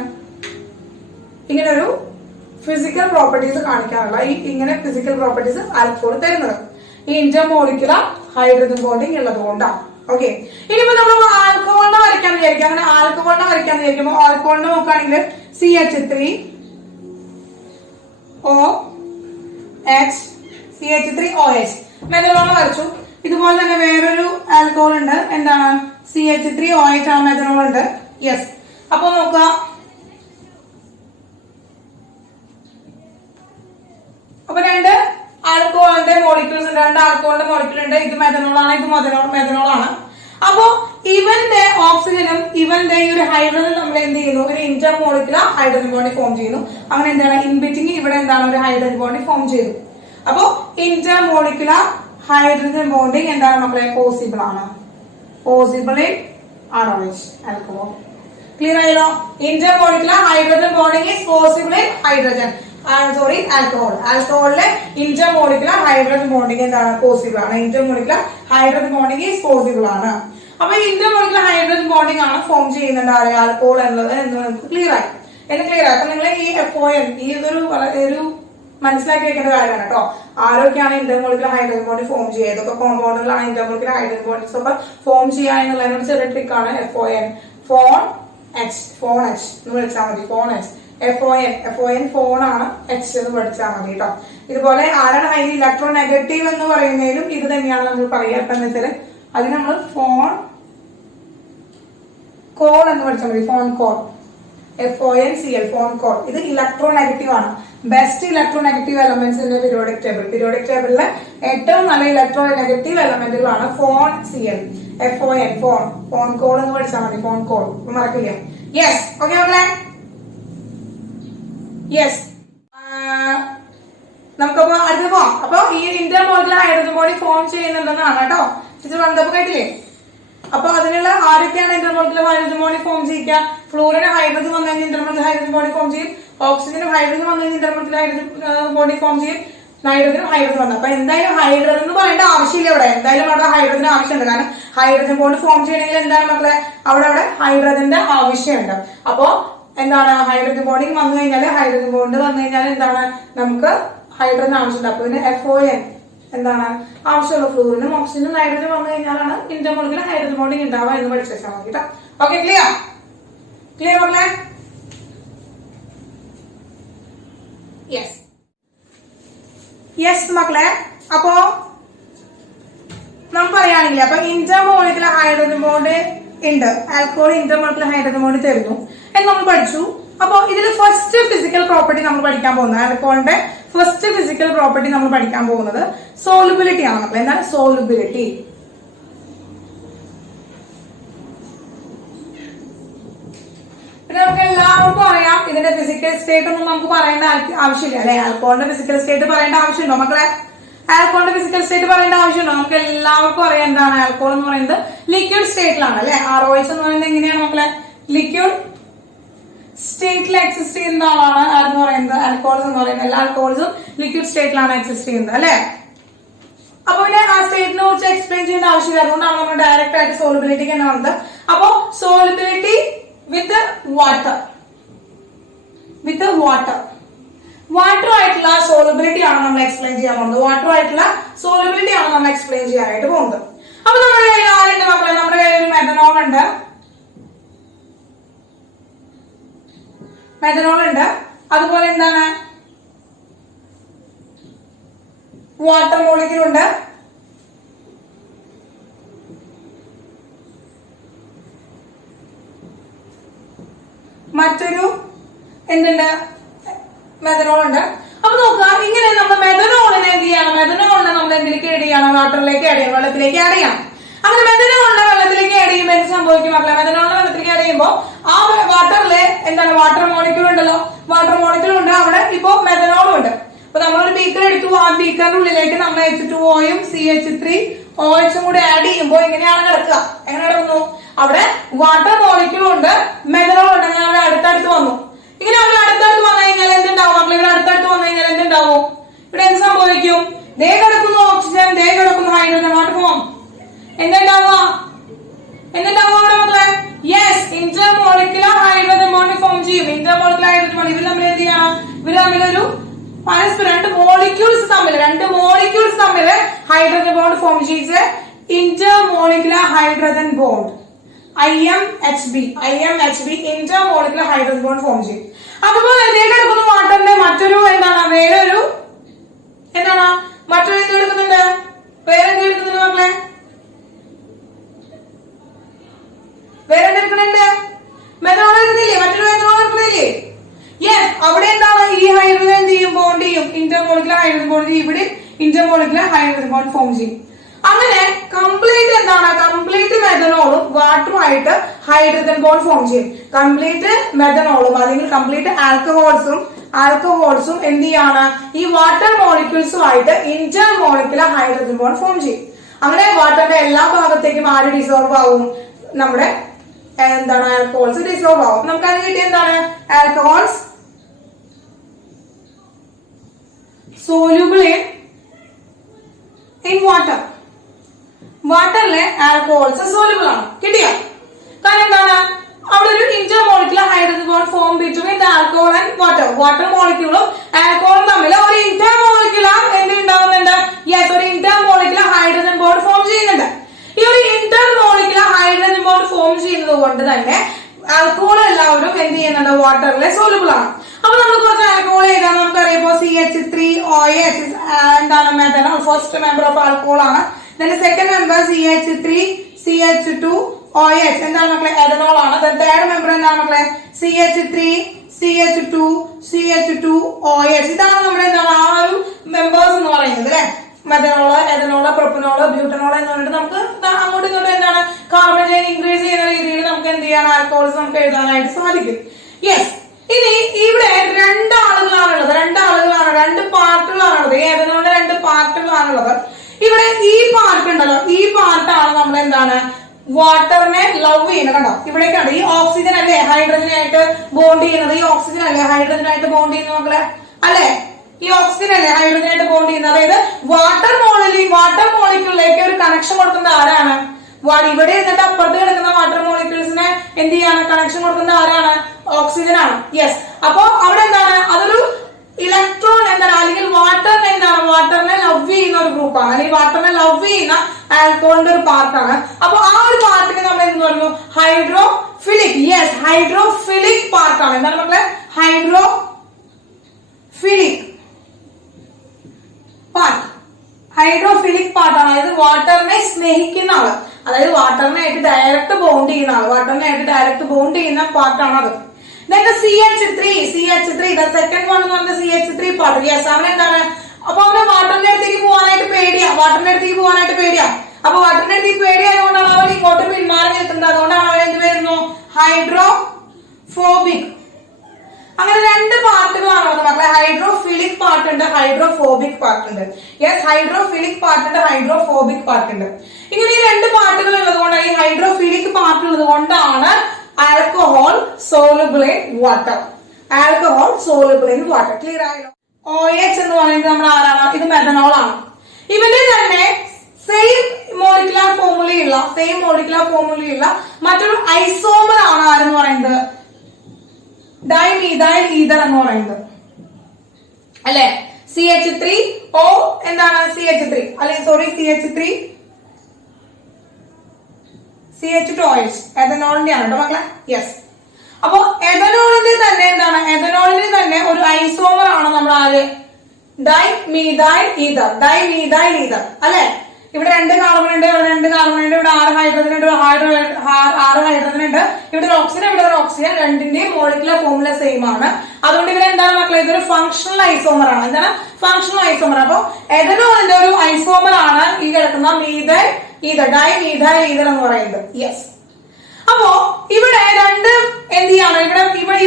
ഇങ്ങനെ ഒരു ഫിസിക്കൽ പ്രോപ്പർട്ടീസ് കാണിക്കാനുള്ള ഇങ്ങനെ ഫിസിക്കൽ പ്രോപ്പർട്ടീസ് ആൽക്കഹോൾ തരുന്നത് ഈ ഇന്റർമോളിക്കുലർ ഹൈഡ്രജൻ ബോണ്ടിങ് ഉള്ളത് കൊണ്ടാണ്. ഓക്കെ, ഇനിയിപ്പോ നമ്മൾ ആൽക്കഹോളിനെ വരയ്ക്കാന്ന് വിചാരിക്കും. അങ്ങനെ ആൽക്കഹോളിനെ വരയ്ക്കാന്ന് വിചാരിക്കുമ്പോൾ ആൽക്കഹോളിനെ നോക്കുകയാണെങ്കിൽ CH3OH മെഥനോൾ വരച്ചു. ഇതുപോലെ തന്നെ വേറൊരു ആൽക്കഹോൾ ഉണ്ട്. എന്താണ്? CH3OH ആ മെഥനോൾ ഉണ്ട്. യെസ്, അപ്പൊ നോക്കുക. അപ്പൊ 2 ആൽക്കഹോളിന്റെ മോളിക്യൂൾസ് ഉണ്ട്. 2 ആൽക്കഹോളിന്റെ മോളിക്യൂൾ ഉണ്ട്. ഇത് മെഥനോൾ ആണ്, ഇത് മെഥനോൾ ആണ്. അപ്പോ ഇവന്റെ ഓക്സിജനും ഇവന്റെ ഈ ഒരു ഹൈഡ്രജൻ നമ്മൾ എന്ത് ചെയ്യുന്നു? ഒരു ഇന്റർമോളിക്കുലർ ഹൈഡ്രജൻ ബോണ്ടി ഫോം ചെയ്യുന്നു. അങ്ങനെ എന്താണ്? ഇൻ ബിറ്റ്വീൻ ഇവിടെ എന്താണ്? ഒരു ഹൈഡ്രജൻ ബോണ്ടി ഫോം ചെയ്തു. അപ്പോ ഇന്റർമോളിക്കുലർ ഹൈഡ്രജൻ ബോണ്ടിങ് എന്താണ് മക്കളെ? പോസിബിൾ ആണ്. Possible in ROH alcohol. Clear ആയല്ലോ? Intermolecular hydrogen bonding is possible in alcohol. ആൽക്കഹോളിലെ ഇന്റർമോളിക്കുലർ ഹൈഡ്രജൻ ബോണ്ടിങ് എന്താണ്? പോസിബിൾ ആണ്. Intermolecular hydrogen bonding is possible ആണ്. അപ്പൊ ഇന്റർമോളിക്കുലർ ഹൈഡ്രജൻ ബോണ്ടിങ് ആണ് ഫോം ചെയ്യുന്നുണ്ട് ആൽക്കഹോൾ എന്നുള്ളത് എന്ന് നമുക്ക് ക്ലിയർ ആയി. അപ്പൊ നിങ്ങൾ ഈ FON ഈ ഒരു മനസ്സിലാക്കി വെക്കേണ്ട കാര്യമാണ് കേട്ടോ. ആരൊക്കെയാണ് ഇന്റർമോളിക്കുലർ ഹൈഡ്രജൻ ബോണ്ടി ഫോം ചെയ്യുക, ഏതൊക്കെ കോമ്പൗണ്ടുകളാണ് ഇന്റർമോളിക്കുലർ ഹൈഡ്രജൻ ബോണ്ടീസ് ഒക്കെ ഫോം ചെയ്യുക എന്നുള്ളതിനോട് ചെറിയ ട്രിക്കാണ് FON. ഫോൺ H എന്ന് വിളിച്ചാൽ മതി. FON ഫോൺ ആണ്, H എന്ന് പഠിച്ചാൽ മതി കേട്ടോ. ഇതുപോലെ ആരാണ് ഹൈലി ഇലക്ട്രോ നെഗറ്റീവ് എന്ന് പറയുന്നതിലും ഇത് തന്നെയാണ് നമ്മൾ പറയുക. എന്ന് വെച്ചാൽ അത് നമ്മൾ ഫോൺ കോൾ എന്ന് പഠിച്ചാൽ മതി. Phone call FONCL phone call. ഇത് ഇലക്ട്രോ നെഗറ്റീവ് ആണ്. ബെസ്റ്റ് ഇലക്ട്രോ നെഗറ്റീവ് എലമെന്റ്സിന്റെ പീരിയോഡിക് ടേബിളിലെ ഏറ്റവും നല്ല ഇലക്ട്രോ നെഗറ്റീവ് എലമെന്റുകളാണ് ഫോൺ CL. ഫോൺ കോൾ എന്ന് പഠിച്ചാൽ മതി. ഫോൺ കോൾ മറക്കില്ല. യെസ്, ഓക്കെ മക്കളെ. യെസ്, നമുക്കപ്പോ അടുത്ത് പോവാം. അപ്പൊ ഈ ഇന്റർമോളിക്കുലർ ഹൈഡ്രജൻ ബോണ്ടി ഫോം ചെയ്യുന്നുണ്ടെന്നാണ് കേട്ടോ. ടീച്ചർ വന്നപ്പോ കേട്ടില്ലേ? അപ്പൊ അതിനുള്ള ആരൊക്കെയാണ് ഇന്റർമോളിക്കുലർ ഹൈഡ്രജൻ ബോണ്ടി ഫോം ചെയ്യിക്കുക? ഫ്ലൂറിന് ഹൈഡ്രജൻ വന്നു കഴിഞ്ഞാൽ ഇന്റർമോളിക്കുലർ ഹൈഡ്രജൻ ബോണ്ടി ഫോം ചെയ്യും. ഓക്സിജനും ഹൈഡ്രജൻ വന്നു കഴിഞ്ഞാൽ ഇന്റർമോളിക്കുലർ ഹൈഡ്രജൻ ബോണ്ടി ഫോം ചെയ്യും. നൈട്രജനും ഹൈഡ്രജൻ വന്നു. അപ്പൊ എന്തായാലും ഹൈഡ്രജൻ എന്ന് പറയേണ്ട ആവശ്യമില്ല ഇവിടെ. എന്തായാലും അവിടെ ഹൈഡ്രജൻ ആവശ്യമുണ്ട്. കാരണം ഹൈഡ്രജൻ ബോണ്ട് ഫോം ചെയ്യണമെങ്കിൽ എന്താണ് മക്കളെ? അവിടെ ഹൈഡ്രജന്റെ ആവശ്യമുണ്ട്. അപ്പോ എന്താണ്? ഹൈഡ്രജൻ ബോണ്ടിങ് വന്നു കഴിഞ്ഞാൽ ഹൈഡ്രജൻ ബോണ്ട് വന്നു കഴിഞ്ഞാൽ എന്താണ്? നമുക്ക് ഹൈഡ്രജൻ ആവശ്യമുണ്ട്. അപ്പൊ ഇതിന് FON എന്താണ് ആവശ്യമുള്ള? ഫ്ലൂറിനും ഓക്സിജനും നൈട്രജൻ വന്നു കഴിഞ്ഞാലാണ് ഇന്റർമോളിക്കുലർ ഹൈഡ്രജൻ ബോണ്ടിങ് ഉണ്ടാവുക എന്ന് പഠിച്ചു വെച്ചാൽ മതി. ഓക്കെ, ക്ലിയർ മക്കളെ? യെസ് മക്കളെ. അപ്പോ നമുക്ക് പറയുകയാണെങ്കിൽ അപ്പൊ ഇന്റർമോളിക്കുലർ ഹൈഡ്രജൻ ബോണ്ട് ഉണ്ട്. ആൽക്കഹോൾ ഇന്റർമോളിക്കുലർ ഹൈഡ്രജൻ ബോണ്ട് തരുന്നു എന്ന് നമ്മൾ പഠിച്ചു. അപ്പൊ ഇതിൽ ഫസ്റ്റ് ഫിസിക്കൽ പ്രോപ്പർട്ടി നമ്മൾ പഠിക്കാൻ പോകുന്നത്, ആൽക്കഹോളിന്റെ ഫസ്റ്റ് ഫിസിക്കൽ പ്രോപ്പർട്ടി നമ്മൾ പഠിക്കാൻ പോകുന്നത് സോലുബിലിറ്റി ആണ്. അപ്പൊ എന്താണ് സോലുബിലിറ്റി? പിന്നെ നമുക്ക് എല്ലാവർക്കും അറിയാം ഇതിന്റെ ഫിസിക്കൽ സ്റ്റേറ്റ് ഒന്നും നമുക്ക് പറയേണ്ട ആവശ്യമില്ല അല്ലെ. ആൽക്കഹോളിന്റെ ഫിസിക്കൽ സ്റ്റേറ്റ് പറയേണ്ട ആവശ്യമുണ്ടോ മക്കളെ? ആൽക്കഹോളിന്റെ ഫിസിക്കൽ സ്റ്റേറ്റ് പറയേണ്ട ആവശ്യമുണ്ടോ? നമുക്ക് എല്ലാവർക്കും അറിയാം എന്താണ് ആൽക്കഹോൾ എന്ന് പറയുന്നത് ലിക്വിഡ് സ്റ്റേറ്റിലാണ് അല്ലെ. ROH എന്ന് പറയുന്നത് എങ്ങനെയാണ് മക്കളെ? ലിക്വിഡ് സ്റ്റേറ്റിൽ എക്സിസ്റ്റ് ചെയ്യുന്ന ആളാണ് ആരെന്ന് പറയുന്നത് ആൽക്കഹോൾസ് എന്ന് പറയുന്നത്. എല്ലാ ആൽക്കഹോൾസും ലിക്വിഡ് സ്റ്റേറ്റിലാണ് എക്സിസ്റ്റ് ചെയ്യുന്നത് അല്ലെ. അപ്പൊ പിന്നെ ആ സ്റ്റേറ്റിനെ കുറിച്ച് എക്സ്പ്ലെയിൻ ചെയ്യേണ്ട ആവശ്യമില്ല. അതുകൊണ്ടാണ് നമ്മൾ ഡയറക്റ്റ് ആയിട്ട് സോളിബിലിറ്റിക്ക് തന്നെ വന്നത്. അപ്പോ സോളിബിലിറ്റി വിത്ത് വാട്ടർ, വാട്ടറുമായിട്ടുള്ള സോളിബിലിറ്റി ആണ് നമ്മൾ എക്സ്പ്ലെയിൻ ചെയ്യാൻ പോകുന്നത്. വാട്ടറുമായിട്ടുള്ള സോളിബിലിറ്റി ആണ് നമ്മൾ എക്സ്പ്ലെയിൻ ചെയ്യാനായിട്ട് പോകുന്നത്. അപ്പൊ നമ്മുടെ കയ്യിൽ ആരുണ്ട് മക്കളെ? നമ്മുടെ കയ്യിൽ ഒരു മെഥനോൾ ഉണ്ട്, അതുപോലെ എന്താണ് വാട്ടർ മോളിക്യൂൾ ഉണ്ട്, മറ്റൊരു എന്തുണ്ട് മെഥനോൾ ഉണ്ട്. അപ്പൊ നോക്കുക, ഇങ്ങനെ നമ്മൾ മെഥനോളിനെ എന്ത് ചെയ്യണം? മെഥനോളിനെ നമ്മൾ എന്തിലേക്ക് ആഡ് ചെയ്യണം? വാട്ടറിലേക്ക് ആഡ് ചെയ്യണം, വെള്ളത്തിലേക്ക് ആഡ് ചെയ്യണം. അങ്ങനെ മെഥനോളിനെ വെള്ളത്തിലേക്ക് ആഡ് ചെയ്യുമ്പോൾ എന്ത് സംഭവിക്കും മക്കളെ? മെഥനോളിനെ വെള്ളത്തിലേക്ക് ആഡ് ചെയ്യുമ്പോൾ ആ വാട്ടറില് എന്താണ് വാട്ടർ മോളിക്യൂൾ ഉണ്ടല്ലോ, വാട്ടർ മോളിക്യൂൾ ഉണ്ട്, അവിടെ ഇപ്പൊ മെഥനോളും ഉണ്ട്. അപ്പൊ നമ്മളൊരു ബീക്കർ എടുത്തു, ആ ബീക്കറിന്റെ ഉള്ളിലേക്ക് നമ്മൾ H2Oയും CH3OH കൂടി ആഡ് ചെയ്യുമ്പോൾ എങ്ങനെയാണ് കിടക്കുക? എങ്ങനെ കിടക്കുന്നു? അവിടെ വാട്ടർ മോളിക്യൂൾ ഉണ്ട്, മെഥനോൾ ഉണ്ട്, അങ്ങനെ അവിടെ അടുത്തടുത്ത് വന്നു. ഇങ്ങനെ അവർ അടുത്തടുത്ത് വന്നു കഴിഞ്ഞാൽ എന്തുണ്ടാവും മക്കളെ? ഇവിടെ അടുത്തടുത്ത് വന്നു കഴിഞ്ഞാൽ എന്തുണ്ടാവും? ഇവിടെ എന്ത് സംഭവിക്കും? ദേ കിടക്കുന്നു ഓക്സിജൻ, ദേ കിടക്കുന്നു ഹൈഡ്രജൻ, വാട്ട് ഫോം എന്തുണ്ടാവുക അവിടെ മക്കളെ? Yes, intermolecular hydrogen bond form ചെയ്യും. ഇന്റർമോളിക്കുലർ ഹൈഡ്രജൻ ബോണ്ട് ഇവർ തമ്മിൽ എന്ത് ചെയ്യണം? ഇവർ തമ്മിലൊരു പരസ്പരം രണ്ട് മോളിക്യൂൾസ് തമ്മിൽ ഹൈഡ്രജൻ ബോണ്ട് ഫോം ചെയ്ത് intermolecular hydrogen bond IMHB intermolecular hydrogen bond form ചെയ്യും. അതുപോലെ എടുക്കുന്ന വാട്ടറിന്റെ മറ്റൊരു എന്താണ് വേറൊരു എന്താണ് മറ്റൊരു എന്ത് എടുക്കുന്നുണ്ട്? വേറെന്ത് എടുക്കുന്നുണ്ട് മക്കളെ? വേറെന്ത് എടുക്കുന്നുണ്ട്? മെഥനോൾ എടുക്കുന്നില്ലേ? മറ്റൊരു മെഥനോൾ എടുക്കുന്നില്ലേ? യെസ്, അവിടെ എന്താണ് ഈ ഹൈഡ്രജൻ എന്ത് ചെയ്യും? ബോണ്ട് ചെയ്യും, ഇന്റർമോളിക്കുലർ ഹൈഡ്രജൻ ബോണ്ട് ചെയ്യും. ഇവിടെ ഇന്റർമോളിക്കുലർ ഹൈഡ്രജൻ ബോണ്ട് ഫോം ചെയ്യും. അങ്ങനെ കംപ്ലീറ്റ് എന്താണ്? കംപ്ലീറ്റ് മെഥനോളും വാട്ടറുമായിട്ട് ഹൈഡ്രജൻ ബോണ്ട് ഫോം ചെയ്യും. കംപ്ലീറ്റ് മെഥനോളും അല്ലെങ്കിൽ കംപ്ലീറ്റ് ആൽക്കഹോൾസും എന്ത് ചെയ്യാണ്? ഈ വാട്ടർ മോളിക്യൂൾസുമായിട്ട് ഇന്റർമോളിക്കുലർ ഹൈഡ്രജൻ ബോണ്ട് ഫോം ചെയ്യും. അങ്ങനെ വാട്ടറിന്റെ എല്ലാ ഭാഗത്തേക്കും ആര് ഡിസോൾവ് ആവും? നമ്മുടെ എന്താണ് ആൽക്കഹോൾസ് ഡിസോൾവ് ആവും. നമുക്ക് അത് കിട്ടിയ എന്താണ്? Alcohols soluble in water. വാട്ടറിലെ ആൽക്കഹോൾസ് സോലുബിൾ ആണ്. കിട്ടിയ കാരണം എന്താണ്? അവിടെ ഒരു intermolecular hydrogen bond form between the alcohol and water. Water മോളിക്യൂളും ആൽക്കഹോളും തമ്മിൽ ഒരു ഇന്റർമോളിക്കുലർ എന്ത് ഉണ്ടാവുന്നുണ്ട്? യെസ്, ഒരു ഇന്റർമോളിക്കുലർ ഹൈഡ്രജൻ ബോണ്ട് ഫോം ചെയ്യുന്നുണ്ട്. ഈ ഒരു ഇന്റർമോളിക്കുലർ ഹൈഡ്രജൻ ബോണ്ട് ഫോം ചെയ്യുന്നത് കൊണ്ട് തന്നെ ആൽക്കഹോൾ എല്ലാവരും എന്ത് ചെയ്യുന്നുണ്ട്? വാട്ടറിലെ സോലുബിൾ ആണ്. അപ്പൊ നമ്മൾ കുറച്ച് ആൽക്കഹോൾ ചെയ്താൽ നമുക്കറിയാം CH3OH എന്താണ്? Methanol first member of alcohol ആണ്. സെക്കൻഡ് മെമ്പർ CH2OH എന്താണ് മക്കളെ? എഥനോൾ ആണ്. തേർഡ് മെമ്പർ എന്താണ് മക്കളെ? CH3CH2OH. ഇതാണ് നമ്മുടെ എന്താണ് ആ ഒരു മെമ്പേഴ്സ് എന്ന് പറയുന്നത് അല്ലെ. മെഥനോള്, എഥനോള്, പ്രൊപ്പനോള്, ബ്യൂട്ടനോള് എന്ന് പറഞ്ഞിട്ട് നമുക്ക് അങ്ങോട്ടും ഇങ്ങോട്ടും എന്താണ് കാർബൺ ചെയിൻ ഇൻക്രീസ് ചെയ്യുന്ന രീതിയിൽ നമുക്ക് എന്ത് ചെയ്യാൻ ആൽക്കഹോൾസ് നമുക്ക് എഴുതാനായിട്ട് സാധിക്കും. യെസ്, ഇനി ഇവിടെ രണ്ട് പാർട്ടുകളാണുള്ളത്. ഏതെങ്കിലും രണ്ട് പാർട്ടുകളാണുള്ളത്. ഇവിടെ ഈ പാർട്ട് ഉണ്ടല്ലോ, ഈ പാർട്ടാണ് നമ്മൾ എന്താണ് വാട്ടറിനെ ലവ് ചെയ്യുന്നത്. കണ്ടോ, ഇവിടേക്കാണ് ഈ ഓക്സിജൻ അല്ലേ ഹൈഡ്രജനായിട്ട് ബോണ്ട് ചെയ്യുന്നത്. ഈ ഓക്സിജൻ അല്ലേ ഹൈഡ്രജനായിട്ട് ബോണ്ട് ചെയ്യുന്നത് മക്കളെ? അല്ലെ, ഈ ഓക്സിജൻ അല്ലേ ഹൈഡ്രജനായിട്ട് ബോണ്ട് ചെയ്യുന്നത്. അതായത് വാട്ടർ മോളിക്യൂളിലേക്ക് ഒരു കണക്ഷൻ കൊടുക്കുന്നത് ആരാണ്? ഇവിടെ എന്നിട്ട് അപ്പുറത്ത് കിടക്കുന്ന വാട്ടർ മോളിക്യൂൾസിനെ എന്ത് ചെയ്യാണ്? കണക്ഷൻ കൊടുക്കുന്നത് ആരാണ്? ഓക്സിജൻ ആണ്. യെസ്, അപ്പോ അവിടെ എന്താണ്? അതൊരു ഇലക്ട്രോൺ എന്താണ് അല്ലെങ്കിൽ വാട്ടറിനെ എന്താണ്? വാട്ടറിനെ ലവ് ചെയ്യുന്ന ഒരു ഗ്രൂപ്പാണ്, അല്ലെങ്കിൽ വാട്ടറിനെ ലവ് ചെയ്യുന്ന ആൽക്കഹോളിന്റെ ഒരു പാർട്ടാണ്. അപ്പൊ ആ ഒരു പാർട്ടിനെ നമ്മൾ എന്ത് പറഞ്ഞു? ഹൈഡ്രോഫിലിക്. യെസ്, ഹൈഡ്രോഫിലിക് പാർട്ടാണ്. എന്താണ് മക്കളെ? ഹൈഡ്രോഫിലിക് പാർട്ടാണ്. അതായത് വാട്ടറിനെ സ്നേഹിക്കുന്ന ആള്, അതായത് വാട്ടറിനായിട്ട് ഡയറക്റ്റ് ബോണ്ട് ചെയ്യുന്ന പാർട്ടാണ് അത്. CH3 the second one എന്ന് പറഞ്ഞ CH3 പാർട്ട്. യെസ്, അവൻ എന്താണ്? അപ്പൊ അവന് വാട്ടറിന്റെ അടുത്തേക്ക് പോകാനായിട്ട് പേടിയാ. അപ്പൊ വാട്ടറിന്റെ അടുത്തേക്ക് പേടിയായതുകൊണ്ടാണ് അവൻ ഇങ്ങോട്ട് പിന്മാറി നിൽക്കുന്നത്. അതുകൊണ്ടാണ് അവൻ എന്ത് വരുന്നു? ഫോബിക്. അങ്ങനെ രണ്ട് പാർട്ടുകളാണ് മക്കളെ. ഹൈഡ്രോഫിലിക് പാർട്ട് ഉണ്ട്, ഹൈഡ്രോഫോബിക് പാർട്ട് ഉണ്ട്. യെസ്, ഹൈഡ്രോഫിലിക് പാർട്ട് ഉണ്ട്, ഹൈഡ്രോഫോബിക് പാർട്ട് ഉണ്ട്. ഇങ്ങനെ ഈ രണ്ട് പാർട്ടുകൾ ഉള്ളത് കൊണ്ട്, ഈ ഹൈഡ്രോഫിലിക് പാർട്ട് ഉള്ളത് കൊണ്ടാണ് alcohol soluble in water. Alcohol soluble in water. Clear ആയല്ലോ? OH എന്ന് പറയുന്നത് നമ്മൾ ആരാണ്? ഇത് മെഥനോൾ ആണ്. ഇവന്റെ തന്നെ സെയിം മോളിക്കുലർ ഫോർമുലയുള്ള മറ്റൊരു ഐസോമർ ആണ് ആരെന്ന് പറയുന്നത്? ഡൈമീഥൈൽ ഈഥർ എന്ന് പറയുന്നത് അല്ലെ. CH3O എന്താണ്? CH3 അല്ലെ, സോറി, CH2OH എഥനോളിന്റെ ആണ് കേട്ടോ മക്കളെ. യെസ്. അപ്പൊ എഥനോളിന്റെ തന്നെ എന്താണ്? എഥനോളിന് തന്നെ ഒരു ഐസോമർ ആണ് നമ്മൾ ആര്? ഡൈമീഥൈൽ ഈഥർ അല്ലെ. ഇവിടെ 2 കാർബൺ ഉണ്ട്, ഇവിടെ 2 കാർബൺ ഉണ്ട്, ഇവിടെ 6 ഹൈഡ്രജൻ ഉണ്ട്, 6 ഹൈഡ്രജൻ ഉണ്ട്, ഇവിടെ ഒരു ഓക്സിജൻ, ഇവിടെ ഒരു ഓക്സിജൻ. രണ്ടിന്റെയും മോളിക്കുലർ ഫോർമുല സെയിം ആണ്. അതുകൊണ്ട് ഇവിടെ എന്താണ് മക്കളെ? ഇതൊരു ഫങ്ഷണൽ ഐസോമർ ആണ്. എന്താണ്? Functional isomer. അപ്പൊ എഥനോളിന്റെ ഒരു ഐസോമർ ആണ് ഈ കിടക്കുന്ന ഡൈമീഥൈൽ ഈഥർ എന്ന് പറയുന്നത്. യെസ്. അപ്പോ ഇവിടെ രണ്ട് എന്ത് ചെയ്യാണ്?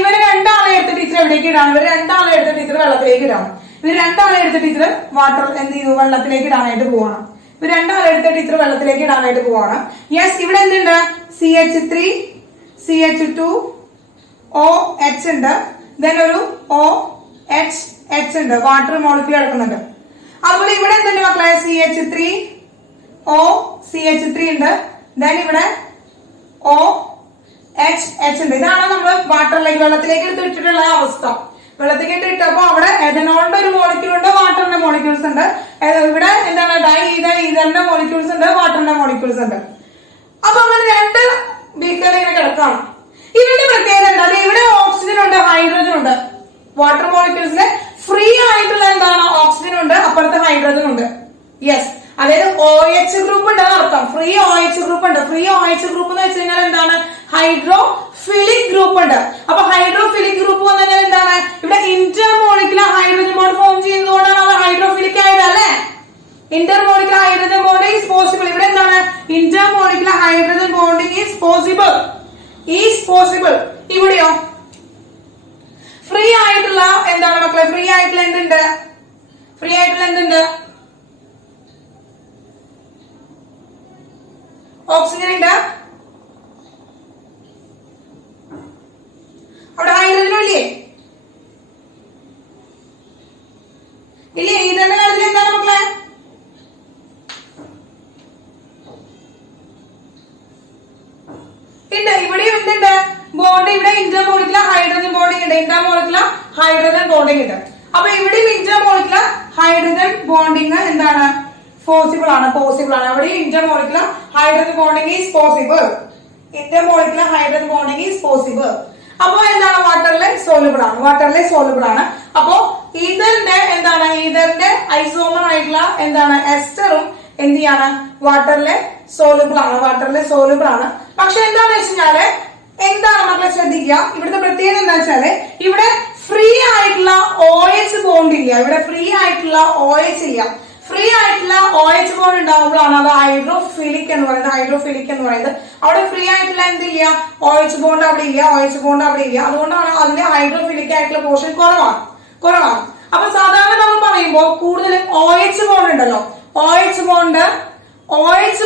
ഇവര് രണ്ടാളെ എടുത്തിട്ട് ടീച്ചർ എവിടേക്ക് ഇടാണ്? ഇവര് രണ്ടാളെ എടുത്തിട്ട് ടീച്ചർ വെള്ളത്തിലേക്ക് ഇടാണ്. ഇവര് രണ്ടാളെ എടുത്തിട്ട് ടീച്ചർ വാട്ടർ എന്ത് ചെയ്തു? വെള്ളത്തിലേക്ക് ഇടാനായിട്ട് പോവാണ്. ഇവർ രണ്ടാളെ എടുത്തിട്ട് ടീച്ചർ വെള്ളത്തിലേക്ക് ഇടാനായിട്ട് പോവാണ്. യെസ്. ഇവിടെ എന്തുണ്ട്? CH3 CH2OH ഉണ്ട്, ദെൻ ഒരു OH ഉണ്ട്, വാട്ടർ മോളിക്യൂൾ എടുക്കുന്നുണ്ട്. അതുപോലെ ഇവിടെ എന്തുണ്ട് മക്കളെ? CH3 ഉണ്ട്, ദെൻ ഇവിടെ OH ഉണ്ട്. ഇതാണ് നമ്മൾ വാട്ടറിലേക്ക് വെള്ളത്തിലേക്ക് എടുത്തിട്ടുള്ള അവസ്ഥ. വെള്ളത്തിലേക്ക് ഇട്ടപ്പോ അവിടെ എഥനോളിന്റെ ഒരു മോളിക്യൂൾ ഉണ്ട്, വാട്ടറിന്റെ മോളിക്യൂൾസ് ഉണ്ട്. ഇവിടെ എന്താണ്? ഈഥറിന്റെ മോളിക്യൂൾസ് ഉണ്ട്, വാട്ടറിന്റെ മോളിക്യൂൾസ് ഉണ്ട്. അപ്പൊ അങ്ങനെ രണ്ട് ബീക്കർ ഇങ്ങനെ കിടക്കാണ്. ഇവരുടെ പ്രത്യേകത എന്താ? ഇവിടെ ഓക്സിജൻ ഉണ്ട്, ഹൈഡ്രജൻ ഉണ്ട്. വാട്ടർ മോളിക്യൂൾസിലെ ഫ്രീ ആയിട്ടുള്ള എന്താണ്? ഓക്സിജൻ ഉണ്ട്, അപ്പുറത്ത് ഹൈഡ്രജൻ ഉണ്ട്. യെസ്. അതായത് OH ഗ്രൂപ്പ് ഉണ്ട് എന്നർത്ഥം. ഫ്രീ OH ഗ്രൂപ്പ് ഉണ്ട്. ഫ്രീ OH ഗ്രൂപ്പ് എന്ന് വെച്ച് കഴിഞ്ഞാൽ എന്താണ്? ഹൈഡ്രോഫിലിക് ഗ്രൂപ്പ് ഉണ്ട്. അപ്പൊ ഹൈഡ്രോഫിലിക് ഗ്രൂപ്പ് വന്നു കഴിഞ്ഞാൽ എന്താണ്? ഇവിടെ ഇന്റർമോളിക്കുലർ ഹൈഡ്രജൻ ബോണ്ട് ഫോം ചെയ്യുന്നതുകൊണ്ടാണ് അത് ഹൈഡ്രോഫിലിക് ആയത് അല്ലെ. Intermolecular hydrogen bonding is possible. ഇവിടെ എന്താണ്? Intermolecular hydrogen bonding is possible. ഇവിടെയോ ഫ്രീ ആയിട്ടുള്ള എന്താണ് മക്കളെ? ഫ്രീ ആയിട്ടുള്ള എന്തുണ്ട്? ഓക്സിജൻ ഉണ്ട്, അവിടെ ഹൈഡ്രജനും ഇല്ലേ? ഇതിന്റെ കാര്യത്തിൽ എന്താണ് മക്കളെ? ഉണ്ട്, ഇവിടെയും എന്തുണ്ട്? ബോണ്ട്. ഇവിടെ ഇന്റർമോളിക്കുലർ ഹൈഡ്രജൻ ബോണ്ടിങ് ഉണ്ട്, അപ്പൊ ഇവിടെയും ഇന്റർമോളിക്കുലർ ഹൈഡ്രജൻ ബോണ്ടിങ് എന്താണ്? പോസിബിൾ ആണ്. അവിടെ intermolecular hydrogen bonding is possible. അപ്പൊ എന്താണ്? വാട്ടറിലെ സോലുബിൾ ആണ്. അപ്പോ ഈഥറിന്റെ എന്താണ്? ഈഥറിന്റെ ഐസോമർ ആയിട്ടുള്ള എന്താണ്? എസ്റ്ററും എന്ത് ചെയ്യാണ്? വാട്ടറിലെ സോലുബിൾ ആണ്. പക്ഷെ എന്താണെന്ന് വെച്ചാല് എന്താണ് മക്കളെ ശ്രദ്ധിക്കുക? ഇവിടുത്തെ പ്രത്യേകത എന്താ വെച്ചാല് ഇവിടെ ഫ്രീ ആയിട്ടുള്ള OH ബോണ്ട് ഇല്ല. ഫ്രീ ആയിട്ടുള്ള OH ബോണ്ട് ഉണ്ടാകുമ്പോഴാണ് അത് ഹൈഡ്രോഫിലിക് എന്ന് പറയുന്നത്. അവിടെ ഫ്രീ ആയിട്ടുള്ള എന്തില്ല? OH ബോണ്ട് അവിടെ ഇല്ല. അതുകൊണ്ടാണ് അതിന്റെ ഹൈഡ്രോഫിലിക് ആയിട്ടുള്ള പോർഷൻ കുറവാണ്. അപ്പൊ സാധാരണ നമ്മൾ പറയുമ്പോൾ കൂടുതലും OH ബോണ്ട് ഉണ്ടല്ലോ. OH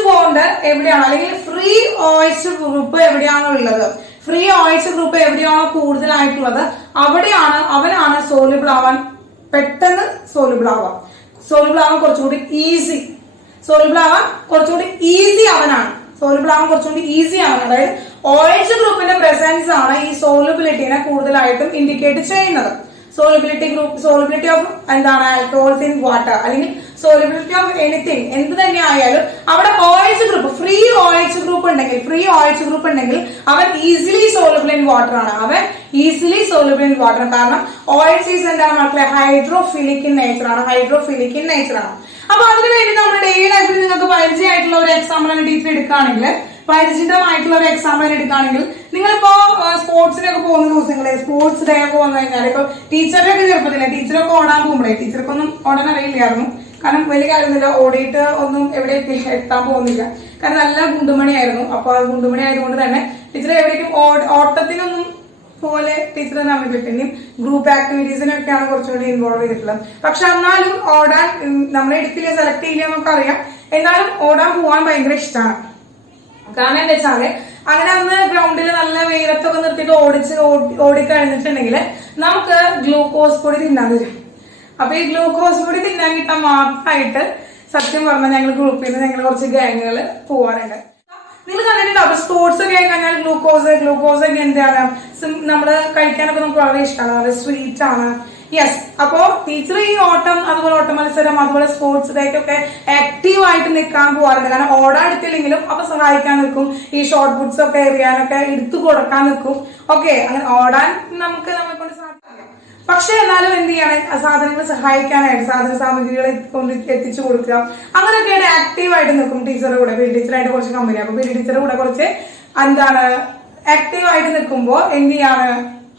ബോണ്ട് എവിടെയാണ്? അല്ലെങ്കിൽ ഫ്രീ OH ഗ്രൂപ്പ് എവിടെയാണോ ഉള്ളത്? ഫ്രീ OH ഗ്രൂപ്പ് എവിടെയാണോ കൂടുതലായിട്ടുള്ളത് അവനാണ് സോലുബിൾ ആവാൻ പെട്ടെന്ന് സോലുബിൾ ആവാൻ കുറച്ചുകൂടി ഈസി അവനാണ്. അതായത് OH ഗ്രൂപ്പിന്റെ പ്രസൻസ് ആണ് ഈ സോലുബിലിറ്റിനെ കൂടുതലായിട്ടും ഇൻഡിക്കേറ്റ് ചെയ്യുന്നത്. സോളിബിലിറ്റി ഓഫ് എന്താണ്? ആൽക്കഹോൾസ് ഇൻ വാട്ടർ, അല്ലെങ്കിൽ സോളിബിലിറ്റി ഓഫ് എനിത്തിങ് എന്ത് തന്നെ ആയാലും അവിടെ ഫ്രീ OH ഗ്രൂപ്പ് ഉണ്ടെങ്കിൽ അവൻ ഈസിലി സോളിബിൾ ഇൻ വാട്ടർ ആണ്. കാരണം OH ഈസ് എന്താണ് മക്കളെ? ഹൈഡ്രോഫിലിക് ഇൻ നേച്ചർ ആണ്. അപ്പൊ അതിനുവേണ്ടി നമ്മുടെ ഡെയിലി ലൈഫിൽ നിങ്ങൾക്ക് പരിചയമായിട്ടുള്ള ഒരു എക്സാമ്പിൾ ടീച്ചർ എടുക്കുകയാണെങ്കിൽ, നിങ്ങളിപ്പോ സ്പോർട്സിനൊക്കെ പോകുന്ന ദിവസങ്ങളെ, സ്പോർട്സ് ഡേ ഒക്കെ വന്നു കഴിഞ്ഞാൽ ഇപ്പൊ ടീച്ചറുടെ ചെറുപ്പത്തില്ല, ടീച്ചറൊക്കെ ഓടാൻ പോകുമ്പോഴേ ടീച്ചർക്കൊന്നും ഓടാൻ അറിയില്ലായിരുന്നു. കാരണം വലിയ കാര്യമൊന്നുമില്ല, ഓടിയിട്ട് ഒന്നും എവിടെ എത്താൻ പോകുന്നില്ല. കാരണം നല്ല ഗുണ്ടുമണിയായിരുന്നു. അപ്പൊ ആ ഗുണ്ടുമണി ആയതുകൊണ്ട് തന്നെ ടീച്ചർ എവിടേക്കും ഓട്ടത്തിനൊന്നും പോലെ ടീച്ചർ തമ്മിൽ ഗ്രൂപ്പ് ആക്ടിവിറ്റീസിനൊക്കെയാണ് കുറച്ചുകൂടി ഇൻവോൾവ് ചെയ്തിട്ടുള്ളത്. പക്ഷെ എന്നാലും ഓടാൻ നമ്മൾ എടുക്കില്ല, സെലക്ട് ചെയ്യില്ല എന്നൊക്കെ അറിയാം. എന്നാലും ഓടാൻ പോവാൻ ഭയങ്കര ഇഷ്ടമാണ്. കാരണം എന്താ വെച്ചാല് അങ്ങനെ അന്ന് ഗ്രൗണ്ടിൽ നല്ല വെയിലത്തൊക്കെ നിർത്തിയിട്ട് ഓടിക്കഴിഞ്ഞിട്ടുണ്ടെങ്കിൽ നമുക്ക് ഗ്ലൂക്കോസ് പൊടി തിന്നാൻ തരും. അപ്പൊ ഈ ഗ്ലൂക്കോസ് പൊടി തിന്നാൻ കിട്ടാൻ മാത്രമായിട്ട് സത്യം പറഞ്ഞാൽ ഞങ്ങൾ ഗ്രൂപ്പിൽ നിന്ന് ഞങ്ങൾ കുറച്ച് ഗാങ്ങുകൾ പോവാറുണ്ട്. നിങ്ങൾ കണ്ടിട്ടുണ്ടാവും സ്പോർട്സ് ഒക്കെ കഴിഞ്ഞാൽ ഗ്ലൂക്കോസ് ഒക്കെ എന്താണ് നമ്മള് കഴിക്കാനൊക്കെ നമുക്ക് വളരെ ഇഷ്ടമാണ്, വളരെ സ്വീറ്റ് ആണ്. യെസ്, അപ്പോ ടീച്ചർ ഈ ഓട്ടം, അതുപോലെ ഓട്ട മത്സരം, അതുപോലെ സ്പോർട്സ് ഡേക്കൊക്കെ ആക്റ്റീവ് ആയിട്ട് നിൽക്കാൻ പോകാറുണ്ട്. കാരണം ഓടാൻ എടുത്തില്ലെങ്കിലും അപ്പൊ സഹായിക്കാൻ നിൽക്കും, ഈ ഷോർട്ട് പുട്ട്സ് ഒക്കെ എറിയാനൊക്കെ എടുത്തു കൊടുക്കാൻ നിൽക്കും. ഓക്കെ, അങ്ങനെ ഓടാൻ നമുക്ക് നമ്മളെ കൊണ്ട് സാധിക്കാം. പക്ഷെ എന്നാലും എന്ത് ചെയ്യണം, സാധനങ്ങൾ സഹായിക്കാനായിട്ട് സാധന സാമഗ്രികളെ കൊണ്ട് എത്തിച്ചു കൊടുക്കുക, അങ്ങനെയൊക്കെയാണ് ആക്റ്റീവ് ആയിട്ട് നിൽക്കും ടീച്ചറുടെ കൂടെ. പി ടീച്ചറായിട്ട് കുറച്ച് കമ്പനി, അപ്പൊ പി ടീച്ചറുടെ കൂടെ കുറച്ച് എന്താണ് ആക്റ്റീവ് ആയിട്ട് നിൽക്കുമ്പോൾ എന്ത് ചെയ്യാണ്,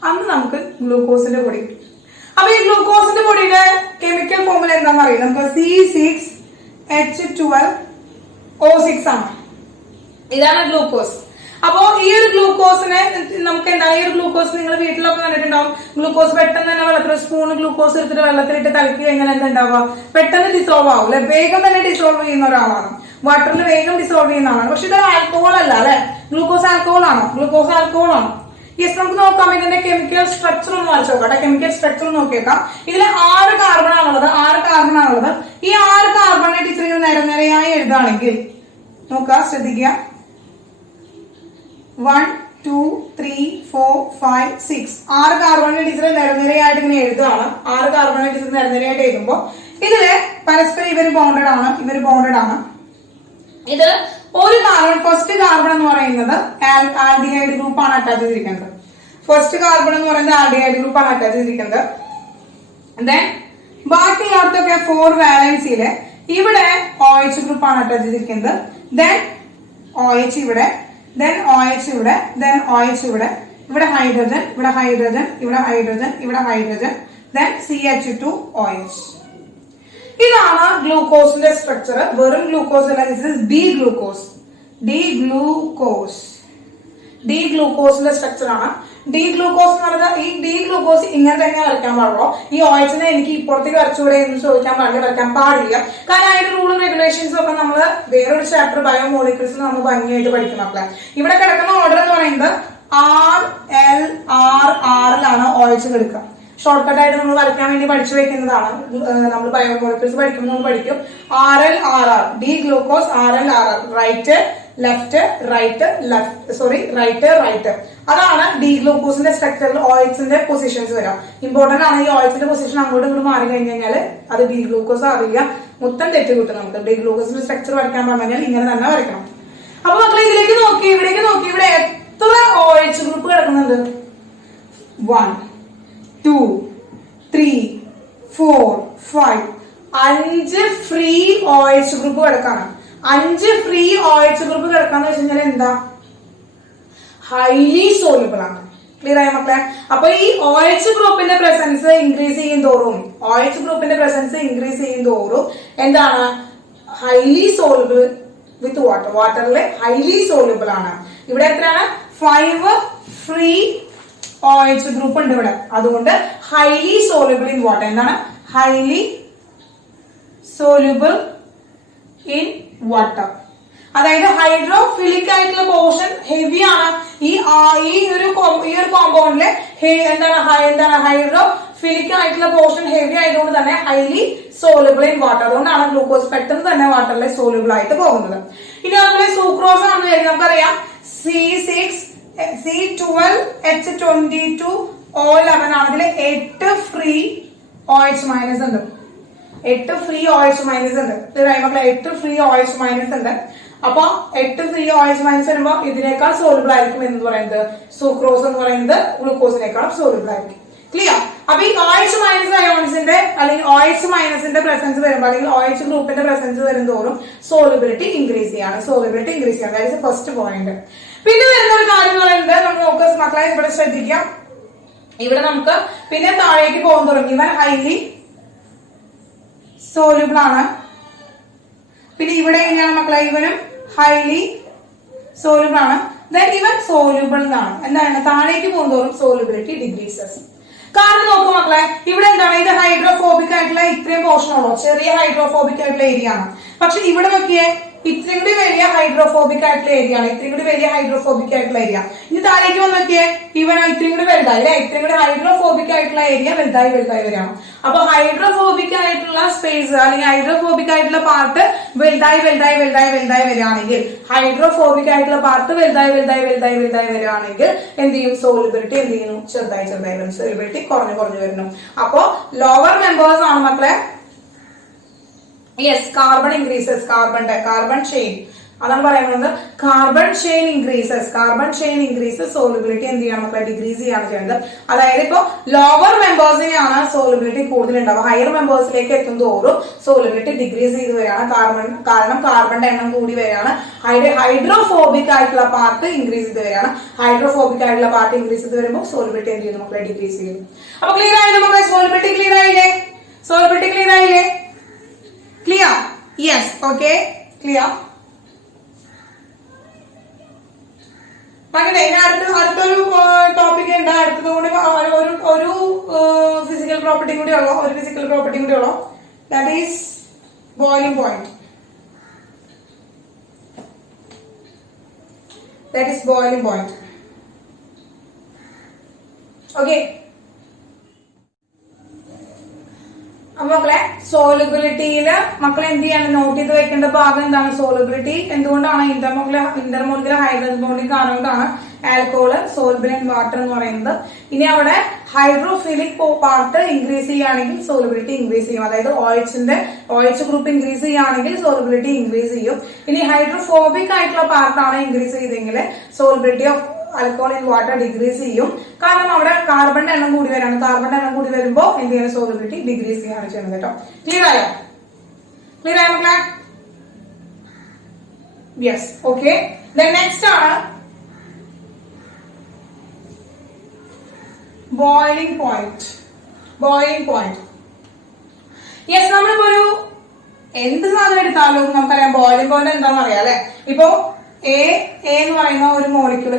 അന്ന് നമുക്ക് ഗ്ലൂക്കോസിന്റെ പൊടി കിട്ടും. അപ്പൊ ഈ ഗ്ലൂക്കോസിന്റെ പൊടിയുടെ കെമിക്കൽ ഫോർമുല എന്താണെന്ന് അറിയാം. നമുക്ക് C6H12O6 ആണ്, ഇതാണ് ഗ്ലൂക്കോസ്. അപ്പോ ഈ ഒരു ഗ്ലൂക്കോസിനെ നമുക്ക് എന്താ, ഈ ഒരു ഗ്ലൂക്കോസ് നിങ്ങൾ വീട്ടിലൊക്കെ കണ്ടിട്ടുണ്ടാവും. ഗ്ലൂക്കോസ് പെട്ടെന്ന് തന്നെ വെള്ളത്തിൽ സ്പൂൺ ഗ്ലൂക്കോസ് എടുത്തിട്ട് വെള്ളത്തിലിട്ട് കലക്കി കഴിഞ്ഞാൽ എന്താ ഉണ്ടാവുക, പെട്ടെന്ന് ഡിസോൾവ് ആവും അല്ലെ, വേഗം തന്നെ ഡിസോൾവ് ചെയ്യുന്ന ഒരാളാണ്, വാട്ടറിൽ വേഗം ഡിസോൾവ് ചെയ്യുന്ന ആളാണ്. പക്ഷെ ഇത് ആൽക്കഹോൾ അല്ല അല്ലെ, ഗ്ലൂക്കോസ് ആൽക്കഹോൾ ആണോ? ഗ്ലൂക്കോസ് ആൽക്കഹോൾ ആണോ? യെസ്, നമുക്ക് നോക്കാം. ഇതിന്റെ കെമിക്കൽ സ്ട്രക്ചർ ഒന്ന് വായിച്ചു നോക്കാം. കെമിക്കൽ സ്ട്രക്ചർ നോക്കിയേക്കാം. ഇതിൽ 6 കാർബൺ ആണുള്ളത്. ഈ 6 കാർബണെ ടീച്ചർ നിരനിരയായി എഴുതുകയാണെങ്കിൽ നോക്കുക, ശ്രദ്ധിക്കുക. 1 2 3 4 5 6 6 കാർബണെ ടീച്ചർ നിരനിരയായിട്ട് ഇങ്ങനെ എഴുതുകയാണ്. 6 കാർബണെ ടീച്ചർ നിരനിരയായിട്ട് എഴുതുമ്പോൾ ഇതില് പരസ്പരം ഇവര് ബോണ്ടഡ് ആണ്. ഇത് ഒരു കാർബൺ, ഫസ്റ്റ് കാർബൺ എന്ന് പറയുന്നത് ആൽഡിഹൈഡ് ഗ്രൂപ്പാണ് അറ്റാച്ച് ചെയ്തിരിക്കുന്നത്. ഫസ്റ്റ് കാർബൺ എന്ന് പറയുന്നത് ആൽഡിഹൈഡ് ഗ്രൂപ്പാണ് അറ്റാച്ച് ചെയ്തിരിക്കുന്നത്. ദെൻ ബാക്കിയുള്ളവർക്കൊക്കെ 4 വാലൻസിയില് ഇവിടെ OH ഗ്രൂപ്പാണ് അറ്റാച്ച് ചെയ്തിരിക്കുന്നത്. ദെൻ OH ഇവിടെ, ദെൻ OH ഇവിടെ, ദെൻ OH ഇവിടെ, ഇവിടെ ഹൈഡ്രജൻ, ഇവിടെ ഹൈഡ്രജൻ, ഇവിടെ ഹൈഡ്രജൻ, ഇവിടെ ഹൈഡ്രജൻ, ദെൻ CH2OH. ഇതാണ് ഗ്ലൂക്കോസിന്റെ സ്ട്രക്ചർ. വെറും ഗ്ലൂക്കോസ് അല്ല, ദിസ് ഇസ് ഡീഗ്ലൂക്കോസിന്റെ സ്ട്രക്ചർ ആണ്. ഡീഗ്ലൂക്കോസ് എന്ന് പറഞ്ഞാൽ ഈ ഡീഗ്ലൂക്കോസ് ഇങ്ങനെ തന്നെ വരയ്ക്കാൻ പാടുള്ളൂ. ഈ OHനെ എനിക്ക് ഇപ്പുറത്തേക്ക് വരച്ചുകൂടെ എന്ന് ചോദിക്കാൻ വരയ്ക്കാൻ പാടില്ല. കാരണം അതിന്റെ റൂളും റെഗുലേഷൻസും ഒക്കെ നമ്മൾ വേറൊരു ചാപ്റ്റർ ബയോമോളിക്യൂൾസ് നമ്മൾ ഭംഗിയായിട്ട് പഠിക്കണം. ഇവിടെ കിടക്കുന്ന ഓർഡർ എന്ന് പറയുന്നത് RLRRലാണ് OH കിടക്കുക. ഷോർട്ട് കട്ട് ആയിട്ട് നമ്മൾ വരയ്ക്കാൻ വേണ്ടി പഠിച്ചു വെക്കുന്നതാണ്. നമ്മൾ ബയോമോളിക്യൂൾസ് പഠിക്കുമ്പോൾ നമ്മൾ പഠിക്കും RLRR, D glucose RLRR, right left, right left, right. അതാണ് ഡി ഗ്ലൂക്കോസിന്റെ സ്ട്രക്ചറിൽ OHന്റെ പൊസിഷൻസ് വരാം. ഇമ്പോർട്ടന്റ് ആണ്. ഈ OHന്റെ പൊസിഷൻ അങ്ങോട്ടും ഇങ്ങോട്ട് മാറി കഴിഞ്ഞാൽ അത് ഡി ഗ്ലൂക്കോസ് അറിയില്ല, മൊത്തം തെറ്റ് കിട്ടും നമുക്ക്. ഡി ഗ്ലൂക്കോസിന്റെ സ്ട്രക്ചർ വരയ്ക്കാൻ പറഞ്ഞാൽ ഇങ്ങനെ തന്നെ വരയ്ക്കണം. അപ്പൊ മക്കളെ ഇവിടേക്ക് നോക്കി, ഇവിടെ എത്ര OH ഗ്രൂപ്പ് കിടക്കുന്നുണ്ട്? 1 2 3 4 5 5 ഫ്രീ OH ഗ്രൂപ്പ് കിടക്കാണ്. 5 ഫ്രീ OH ഗ്രൂപ്പ് കിടക്കാന്ന് വെച്ച് കഴിഞ്ഞാൽ എന്താ, ഹൈലി സോലുബിൾ ആണ്. ക്ലിയർ ആയ മക്കളെ? അപ്പൊ ഈ OH ഗ്രൂപ്പിന്റെ പ്രസൻസ് ഇൻക്രീസ് ചെയ്യും തോറും എന്താണ്, ഹൈലി സോലുബിൾ വിത്ത് വാട്ടർ. വാട്ടറിലെ ഹൈലി സോലുബിൾ ആണ്. ഇവിടെ എത്രയാണ്? 5 ഫ്രീ OH ഗ്രൂപ്പ് ഉണ്ട് ഇവിടെ. അതുകൊണ്ട് ഹൈലി സോലുബിൾ ഇൻ വാട്ടർ. എന്താണ് ഹൈലി സോലുബിൾ ഇൻ വാട്ടർ? അതായത് ഹൈഡ്രോഫിലിക് ആയിട്ടുള്ള പോർഷൻ ഹെവി ആണ്. ഈ ഒരു കോമ്പൗണ്ടിലെ എന്താണ് ഹൈഡ്രോഫിലിക് ആയിട്ടുള്ള പോർഷൻ ഹെവി ആയതുകൊണ്ട് തന്നെ ഹൈലി സോലുബിൾ ഇൻ വാട്ടർ. അതുകൊണ്ടാണ് ഗ്ലൂക്കോസ് പെട്ടെന്ന് തന്നെ വാട്ടറിലെ സോലുബിൾ ആയിട്ട് പോകുന്നത്. ഇനി അതുപോലെ സൂക്രോസ് ആണെന്ന് വിചാരിക്കും. നമുക്കറിയാം C6H12O11 ആണ്. ഇതിൽ 8 ഫ്രീ OH മൈനസ് ഉണ്ട്. 8 ഫ്രീ OH മൈനസ് ഉണ്ട്. 8 ഫ്രീ OH മൈനസ് ഉണ്ട്. അപ്പൊ 8 ഫ്രീ OH മൈനസ് വരുമ്പോ ഇതിനേക്കാൾ സോലുബിൾ ആയിരിക്കും എന്ന് പറയുന്നത് സൂക്രോസ് എന്ന് പറയുന്നത് ഗ്ലൂക്കോസിനേക്കാൾ സോലുബിൾ ആയിരിക്കും. ക്ലിയർ? അപ്പൊ ഈ OH മൈനസ് അയോൺസിന്റെ അല്ലെങ്കിൽ OH മൈനസിന്റെ പ്രസൻസ് വരുമ്പോൾ അല്ലെങ്കിൽ OH ഗ്രൂപ്പിന്റെ പ്രസൻസ് വരുന്നതോറും സോലുബിലിറ്റി ഇൻക്രീസ് ചെയ്യാണ്. That is first point. പിന്നെ വരുന്ന ഒരു കാര്യം എന്ന് പറയുന്നത് നമ്മൾ നോക്കുക മക്കളെ, ഇവിടെ ശ്രദ്ധിക്കാം. ഇവിടെ നമുക്ക് പിന്നെ താഴേക്ക് പോകാൻ തുടങ്ങി. ഇവൻ ഹൈലി സോലുബിൾ ആണ്. പിന്നെ ഇവിടെ എങ്ങനെയാണ് മക്കളെ, ഇവനും ഹൈലി സോലുബിൾ ആണ്. ദെൻ ഇവൻ സോലുബിൾ എന്നാണ്. എന്താണ് താഴേക്ക് പോകുന്നതോറും സോലുബിലിറ്റി ഡിഗ്രീസസ്. കാരണം നോക്കൂ മക്കളെ, ഇവിടെ എന്താണ് ഇത് ഹൈഡ്രോഫോബിക് ആയിട്ടുള്ള ഇത്രയും പോർഷൻ ഉള്ളൂ, ചെറിയ ഹൈഡ്രോഫോബിക് ആയിട്ടുള്ള ഏരിയ ആണ്. പക്ഷെ ഇവിടെ നോക്കിയേ ഇത്രയും കൂടി വലിയ ഹൈഡ്രോഫോബിക് ആയിട്ടുള്ള ഏരിയ ആണ്, ഇത്രയും കൂടി വലിയ ഹൈഡ്രോഫോബിക് ആയിട്ടുള്ള ഏരിയ. ഇനി താഴേക്ക് വന്ന് നോക്കിയേ ഇവൻ ഇത്രയും കൂടി വലുതായി അല്ലെ, ഇത്രയും കൂടി ഹൈഡ്രോഫോബിക് ആയിട്ടുള്ള ഏരിയ വലുതായി വരികയാണ്. അപ്പൊ ഹൈഡ്രോഫോബിക് ആയിട്ടുള്ള സ്പേസ് അല്ലെങ്കിൽ ഹൈഡ്രോഫോബിക് ആയിട്ടുള്ള പാർട്ട് വലുതായി വരികയാണെങ്കിൽ, ഹൈഡ്രോഫോബിക് ആയിട്ടുള്ള പാർട്ട് വലുതായി വരികയാണെങ്കിൽ എന്ത് ചെയ്യും, സോളിബിലിറ്റി എന്ത് ചെയ്യുന്നു, ചെറുതായി വരും, സോളിബിലിറ്റി കുറഞ്ഞു വരുന്നു. അപ്പോ ലോവർ മെമ്പേഴ്സ് ആണ് മക്കളെ, yes carbon increases, carbon chain അതാണ് പറയുന്നത്. കാർബൺ ചെയിൻ ഇൻക്രീസസ് സോളിബിലിറ്റി എന്ത് ചെയ്യണം മക്കളെ, ഡിക്രീസ് ചെയ്യാണ് ചെയ്യുന്നത്. അതായത് ഇപ്പൊ ലോവർ മെമ്പേഴ്സിനെയാണ് സോളിബിലിറ്റി കൂടുതൽ ഉണ്ടാവുക, ഹയർ മെമ്പേഴ്സിലേക്ക് എത്തും തോറും സോളിബിലിറ്റി ഡിക്രീസ് ചെയ്ത് വരികയാണ്. കാരണം കാർബണിന്റെ എണ്ണം കൂടി വരികയാണ്. ഹൈഡ്രോഫോബിക് ആയിട്ടുള്ള പാർട്ട് ഇൻക്രീസ് ചെയ്ത് വരികയാണ്. ഹൈഡ്രോഫോബിക് ആയിട്ടുള്ള പാർട്ട് ഇൻക്രീസ് ചെയ്ത് വരുമ്പോൾ സോളിബിലിറ്റി എന്ത് ചെയ്യുന്നു മക്കളെ, ഡിക്രീസ് ചെയ്യുന്നു. അപ്പൊ ക്ലിയർ ആയില്ലേ മക്കളെ, സോളിബിലിറ്റി ക്ലിയർ ആയില്ലേ? Clear? Yes. Okay. Clear? മക്കളെ അടുത്തൊരു ടോപ്പിക് ഉണ്ട്. അടുത്തത് കൂടി ഒരു ഫിസിക്കൽ പ്രോപ്പർട്ടി കൂടി ഉള്ളു. That is boiling point. Okay. മക്കളെ സോളിബിലിറ്റിയില് മക്കളെ എന്ത് ചെയ്യാണ്, നോട്ട് ചെയ്ത് വെക്കേണ്ട ഭാഗം എന്താണ്, സോളിബിലിറ്റി എന്തുകൊണ്ടാണ് ഇന്റർമോളിക്കുലർ ഹൈഡ്രജൻ ബോണ്ടിങ് കാരണം കൊണ്ടാണ് ആൽക്കഹോള് സോൾബിൾ ഇൻ വാട്ടർ എന്ന് പറയുന്നത്. ഇനി അവിടെ ഹൈഡ്രോഫിലിക് പാർട്ട് ഇൻക്രീസ് ചെയ്യുകയാണെങ്കിൽ സോളിബിലിറ്റി ഇൻക്രീസ് ചെയ്യും. അതായത് OH ഗ്രൂപ്പ് ഇൻക്രീസ് ചെയ്യുകയാണെങ്കിൽ സോളിബിലിറ്റി ഇൻക്രീസ് ചെയ്യും. ഇനി ഹൈഡ്രോഫോബിക് ആയിട്ടുള്ള പാർട്ടാണ് ഇൻക്രീസ് ചെയ്തെങ്കിൽ solubility of alcohol in water decrease ചെയ്യും. കാരണം അവിടെ കാർബണിന്റെ എണ്ണം കൂടി വരാണ്. കാർബണിന്റെ എണ്ണം കൂടി വരുമ്പോൾ എന്ത് ചെയ്യുന്ന സോളിബിലിറ്റി ഡിക്രീസ് ചെയ്യാണ് ചെയ്യുന്നത് കേട്ടോ. ക്ലിയർ ആയോ മക്കളെ? യെസ്. ഓക്കെ. നെക്സ്റ്റ് ആണ് ബോയിലിംഗ് പോയിന്റ്. യെസ്, നമ്മളിപ്പോ ഒരു എന്ത് സാധനം എടുത്താലും നമുക്കറിയാം ബോയിലിംഗ് പോയിന്റ് എന്താണെന്ന് അറിയാം അല്ലെ. ഇപ്പോ എ എന്ന് പറയുന്ന ഒരു മോളിക്യൂൾ,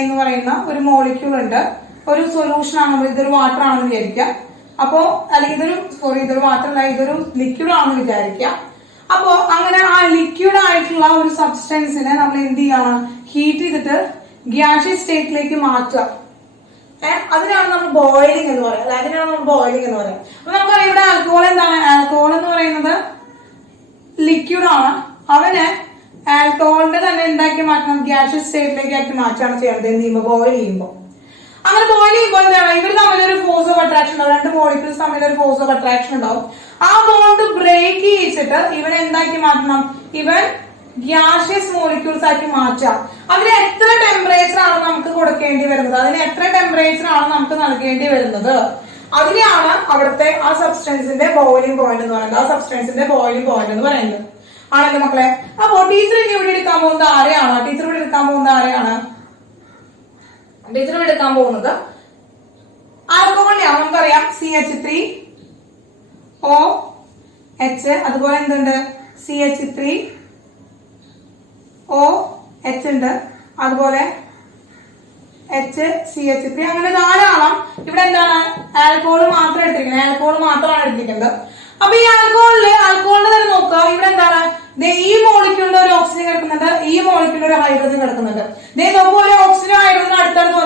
എന്ന് പറയുന്ന ഒരു മോളിക്യൂൾ ഉണ്ട്. ഒരു സൊല്യൂഷൻ ആണ്, ഇതൊരു വാട്ടർ ആണെന്ന് വിചാരിക്കാം. അപ്പോ അല്ലെങ്കിൽ ഇതൊരു വാട്ടർ അല്ല, ഇതൊരു ലിക്വിഡ് ആണെന്ന് വിചാരിക്കാം. അപ്പോ അങ്ങനെ ആ ലിക്വിഡ് ആയിട്ടുള്ള ഒരു സബ്സ്റ്റൻസിനെ നമ്മൾ എന്ത് ചെയ്യാണ്, ഹീറ്റ് ചെയ്തിട്ട് ഗ്യാഷ്യസ് സ്റ്റേറ്റിലേക്ക് മാറ്റുക. അതിനാണ് നമ്മൾ ബോയിലിംഗ് എന്ന് പറയുന്നത്. അപ്പൊ നമുക്കറിയാം ഇവിടെ ആൽക്കഹോൾ എന്താണ്, ആൽക്കഹോൾ എന്ന് പറയുന്നത് ലിക്വിഡ് ആണ്. അവന് ആൽക്കഹോളിന്റെ തന്നെ എന്താക്കി മാറ്റണം, ഗ്യാഷ്യസ് സ്റ്റേറ്റിലേക്ക് ആക്കി മാറ്റാണ് ചെയ്യുന്നത്. എന്ത് ചെയ്യുമ്പോൾ ബോയിൽ ചെയ്യുമ്പോൾ. അങ്ങനെ ബോയിൽ ചെയ്യുമ്പോൾ എന്താണ്, ഇവർ തമ്മിലൊരു ഫോഴ്സ് ഓഫ് അട്രാക്ഷൻ ഉണ്ടാവും. രണ്ട് മോളിക്യൂൾസ് തമ്മിലൊരു ഫോഴ്സ് ഓഫ് അട്രാക്ഷൻ ഉണ്ടാവും. ആ ബോണ്ട് ബ്രേക്ക് ചെയ്യിച്ചിട്ട് ഇവൻ എന്താക്കി മാറ്റണം, ഇവൻ ഗ്യാഷ്യസ് മോളിക്യൂൾസ് ആക്കി മാറ്റാം. അതിന് എത്ര ടെമ്പറേച്ചർ ആണ് നമുക്ക് കൊടുക്കേണ്ടി വരുന്നത്, അതിന് എത്ര ടെമ്പറേച്ചർ ആണ് നമുക്ക് നൽകേണ്ടി വരുന്നത്, അതിനെയാണ് അവിടുത്തെ ആ സബ്സ്റ്റൻസിന്റെ ബോയിലിംഗ് പോയിന്റ് എന്ന് പറയുന്നത്. ആണല്ലോ മക്കളെ. അപ്പോ ടീച്ചർ ഇവിടെ എടുക്കാൻ പോകുന്നത് ആരെയാണ്, ടീച്ചർ ഇവിടെ എടുക്കാൻ പോകുന്നത് ആൽക്കഹോളിനെയാണ്. നമുക്കറിയാം CH3OH, അതുപോലെ എന്തുണ്ട് CH3OH ഉണ്ട്, അതുപോലെ HCH3, അങ്ങനെ ധാരാളം. ഇവിടെ എന്താണ് ആൽക്കഹോൾ മാത്രം എടുത്തിരിക്കുന്നത്. അപ്പൊ ഈ ആൽക്കഹോളിന്റെ തന്നെ നോക്കുക. ഇവിടെ എന്താണ്, ഈ മോളിക്യൂളിന്റെ ഒരു ഓക്സിജൻ കിടക്കുന്നുണ്ട്, ഈ മോളിക്യൂളിൽ ഒരു ഹൈഡ്രജൻ കിടക്കുന്നുണ്ട്. നോക്കുക, ഒരു ഓക്സിജനും ഹൈഡ്രജനും അടുത്തടുത്ത്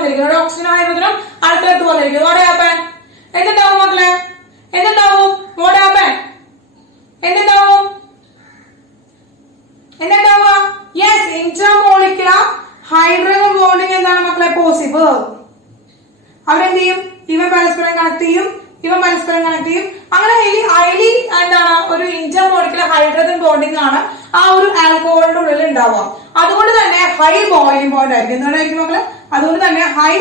വന്നിരിക്കുന്നു. What happened? എന്തുണ്ടാവും മക്കളെ, എന്തുണ്ടാവും? യെസ്, ഇന്റർമോളിക്കുലർ ഹൈഡ്രജൻ ബോണ്ടിങ് എന്താണ് മക്കളെ, പോസിബിൾ. അവരെന്ത് ചെയ്യും, ഇവൻ പരസ്പരം കണക്ട് ചെയ്യും. അങ്ങനെ ഹൈലി എന്താണ് ഒരു ഇന്റർമോളിക്കുലർ ഹൈഡ്രജൻ ബോണ്ടിങ് ആണ് ആ ഒരു ആൽക്കഹോളിന്റെ ഉള്ളിൽ ഉണ്ടാവുക. അതുകൊണ്ട് തന്നെ ഹൈ ബോയിലിംഗ് പോയിന്റ് ആയിരിക്കും. എന്തുകൊണ്ടായിരിക്കും മക്കളെ, അതുകൊണ്ട് തന്നെ ഹൈ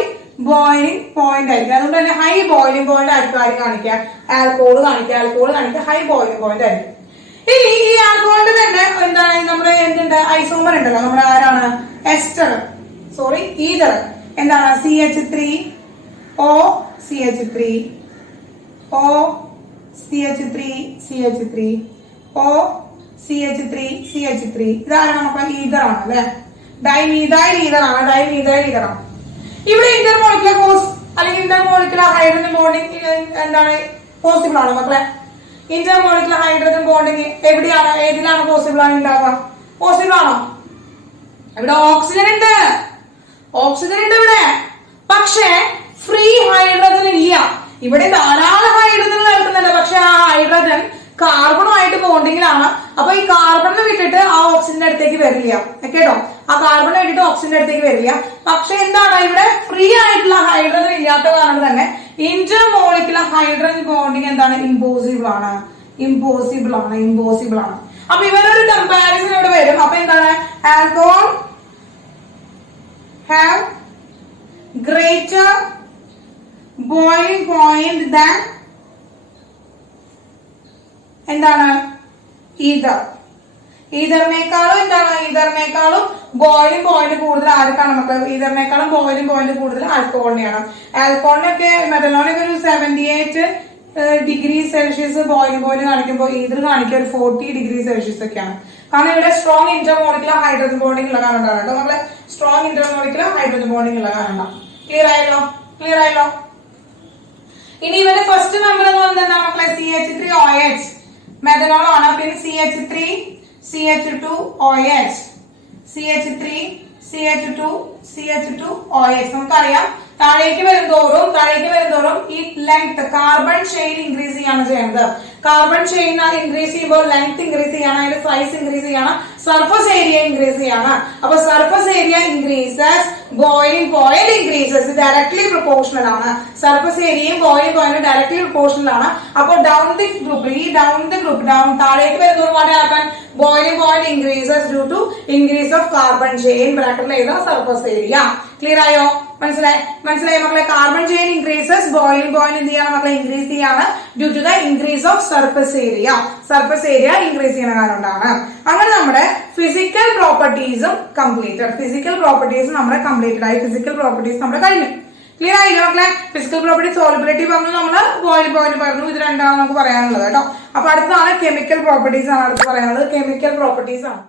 ബോയിലിംഗ് പോയിന്റ് ആയിരിക്കും. അതുകൊണ്ട് തന്നെ ഹൈ ബോയിലിംഗ് പോയിന്റ് ആയിരിക്കും കാണിക്കുക, ആൽക്കഹോൾ കാണിക്കുക ഹൈ ബോയിലിംഗ് പോയിന്റ് ആയിരിക്കും. ഇനി ഈ ആൽക്കഹോളിന്റെ തന്നെ എന്താണ് നമ്മുടെ എന്തുണ്ട്, ഐസോമർ ഉണ്ടല്ലോ, നമ്മുടെ ആരാണ്, ഈതർ. എന്താണ് CH3 ഇതാണ് നമുക്ക് ഈതർ ആണ് അല്ലെ. ഡൈമീഥൈൽ ഈതർ ആണ്, ഡൈമീഥൈൽ ഈതർ ആണ്. ഇവിടെ ഇന്റർമോളിക്കുലർ ഫോഴ്സ് അല്ലെങ്കിൽ ഇന്റർമോളിക്കുലർ ഹൈഡ്രജൻ ബോണ്ടിങ് എന്താണ് പോസിബിൾ ആണ് മക്കളെ? ഇന്റർമോളിക്കുലർ ഹൈഡ്രജൻ ബോണ്ടിങ് എവിടെയാണ്, ഏതിലാണ് പോസിബിൾ ആണ് ഉണ്ടാവുക? പോസിബിൾ ആണോ? ഇവിടെ ഓക്സിജൻ ഉണ്ട്, ഓക്സിജൻ ഉണ്ട് ഇവിടെ, പക്ഷേ ഫ്രീ ഹൈഡ്രജൻ ഇല്ല. ഇവിടെ ധാരാളം ഹൈഡ്രജൻ നടക്കുന്നുണ്ട്, പക്ഷെ ആ ഹൈഡ്രജൻ കാർബണുമായിട്ട് ബോണ്ടിങ്ങിലാണ്. അപ്പൊ ഈ കാർബണിനെ വിട്ടിട്ട് ആ ഓക്സിജന്റെ അടുത്തേക്ക് വരില്ല കേട്ടോ, ആ കാർബണിനെ വിട്ടിട്ട് ഓക്സിജന്റെ അടുത്തേക്ക് വരില്ല. പക്ഷെ എന്താണ് ഇവിടെ ഫ്രീ ആയിട്ടുള്ള ഹൈഡ്രജൻ ഇല്ലാത്ത കാരണം തന്നെ ഇന്റർമോളിക്കുലർ ഹൈഡ്രജൻ ബോണ്ടിങ് എന്താണ് ഇമ്പോസിബിൾ ആണ്, ഇമ്പോസിബിൾ ആണ്, ഇമ്പോസിബിൾ ആണ്. അപ്പൊ ഇവരൊരു കമ്പാരിസൺ ഇവിടെ വരും. അപ്പൊ എന്താണ് alcohol have greater boiling point than എന്താണ് ഈതർ. ഈതറിനേക്കാളും എന്താണ് ഈതറിനേക്കാളും ബോയിലിംഗ് പോയിന്റ് കൂടുതൽ ആർക്കാണ് മക്കളെ? ഈതറിനേക്കാളും ബോയിലിംഗ് പോയിന്റ് കൂടുതൽ ആൽക്കഹോളിനെയാണ്. ആൽക്കഹോളിനൊക്കെ മെഥനോളിനൊക്കെ ഒരു 78 ഡിഗ്രി സെൽഷ്യസ് ബോയിലിംഗ് പോയിന്റ് കാണിക്കുമ്പോൾ ഈതർ കാണിക്കുക ഒരു 40 ഡിഗ്രി സെൽഷ്യസ് ഒക്കെയാണ്. കാരണം ഇവിടെ സ്ട്രോങ് ഇന്റർമോളിക്കുലർ ഹൈഡ്രജൻ ബോണ്ടിങ് ഉള്ള കാരണം കേട്ടോ നമ്മളെ, സ്ട്രോങ് ഇന്റർമോളിക്കുലർ ഹൈഡ്രജൻ ബോണ്ടിങ് ഉള്ള കാരണം. ക്ലിയർ ആയല്ലോ, ക്ലിയർ ആയല്ലോ. ഇനി ഇവന്റെ ഫസ്റ്റ് മെമ്പർ എന്ന് പറയുന്നത് എന്താ മക്കളെ? CH3OH മെഥനോൾ ആണ്. പിന്നെ CH3 CH2OH CH3 CH2 CH2OH നമുക്കറിയാം. താഴേക്ക് വരുന്തോറും ഈ ലെങ്ത് കാർബൺ ചെയിൻ ഇൻക്രീസ് ചെയ്യാണ് ചെയ്യുന്നത്. കാർബൺ ചെയിൻ ഇൻക്രീസ് ചെയ്യുമ്പോൾ ലെങ്ത് ഇൻക്രീസ് ചെയ്യണം, അതിന്റെ സൈസ് ഇൻക്രീസ് ചെയ്യണം, സർഫസ് ഏരിയ ഇൻക്രീസ് ചെയ്യണം. അപ്പൊ surface area increases, boiling point increases, directly proportional ആണ്. സർഫസ് ഏരിയയും ബോയിലിംഗ് പോയിന്റും ഡയറക്ട്ലി പ്രൊപ്പോർഷണൽ ആണ്. അപ്പോൾ ഡൗൺ ദി ഗ്രൂപ്പ് താഴേക്ക് വരുന്നതോറും what happen? Boiling point increases due to increase of carbon chain ബ്രാക്കറ്റിൽ എഴുതാം സർഫസ് ഏരിയ. ക്ലിയർ ആയോ? മനസ്സിലായി മക്കളെ? Carbon chain increases, boiling point എന്ത് ചെയ്യണം മക്കളെ? ഇൻക്രീസ് ചെയ്യാണ് due to the increase of surface area. Surface area increase ചെയ്യുന്ന കാരണം കൊണ്ടാണ്. അങ്ങനെ നമ്മുടെ ഫിസിക്കൽ പ്രോപ്പർട്ടീസും കംപ്ലീറ്റഡ്. ഫിസിക്കൽ പ്രോപ്പർട്ടീസ് നമ്മുടെ കംപ്ലീറ്റഡ് ആയി. ഫിസിക്കൽ പ്രോപ്പർട്ടീസ് നമ്മുടെ കഴിഞ്ഞു. ക്ലിയർ ആയില്ല മക്കളെ? ഫിസിക്കൽ പ്രോപ്പർട്ടി സോളിബിലിറ്റി പറഞ്ഞു, നമ്മള് ബോയിലിംഗ് പോയിന്റ് പറഞ്ഞു. ഇത് രണ്ടാണ് നമുക്ക് പറയാനുള്ളത് കേട്ടോ. അപ്പൊ അടുത്താണ് കെമിക്കൽ പ്രോപ്പർട്ടീസ് ആണ് അടുത്ത് പറയാനുള്ളത്. കെമിക്കൽ പ്രോപ്പർട്ടീസ് ആണ്.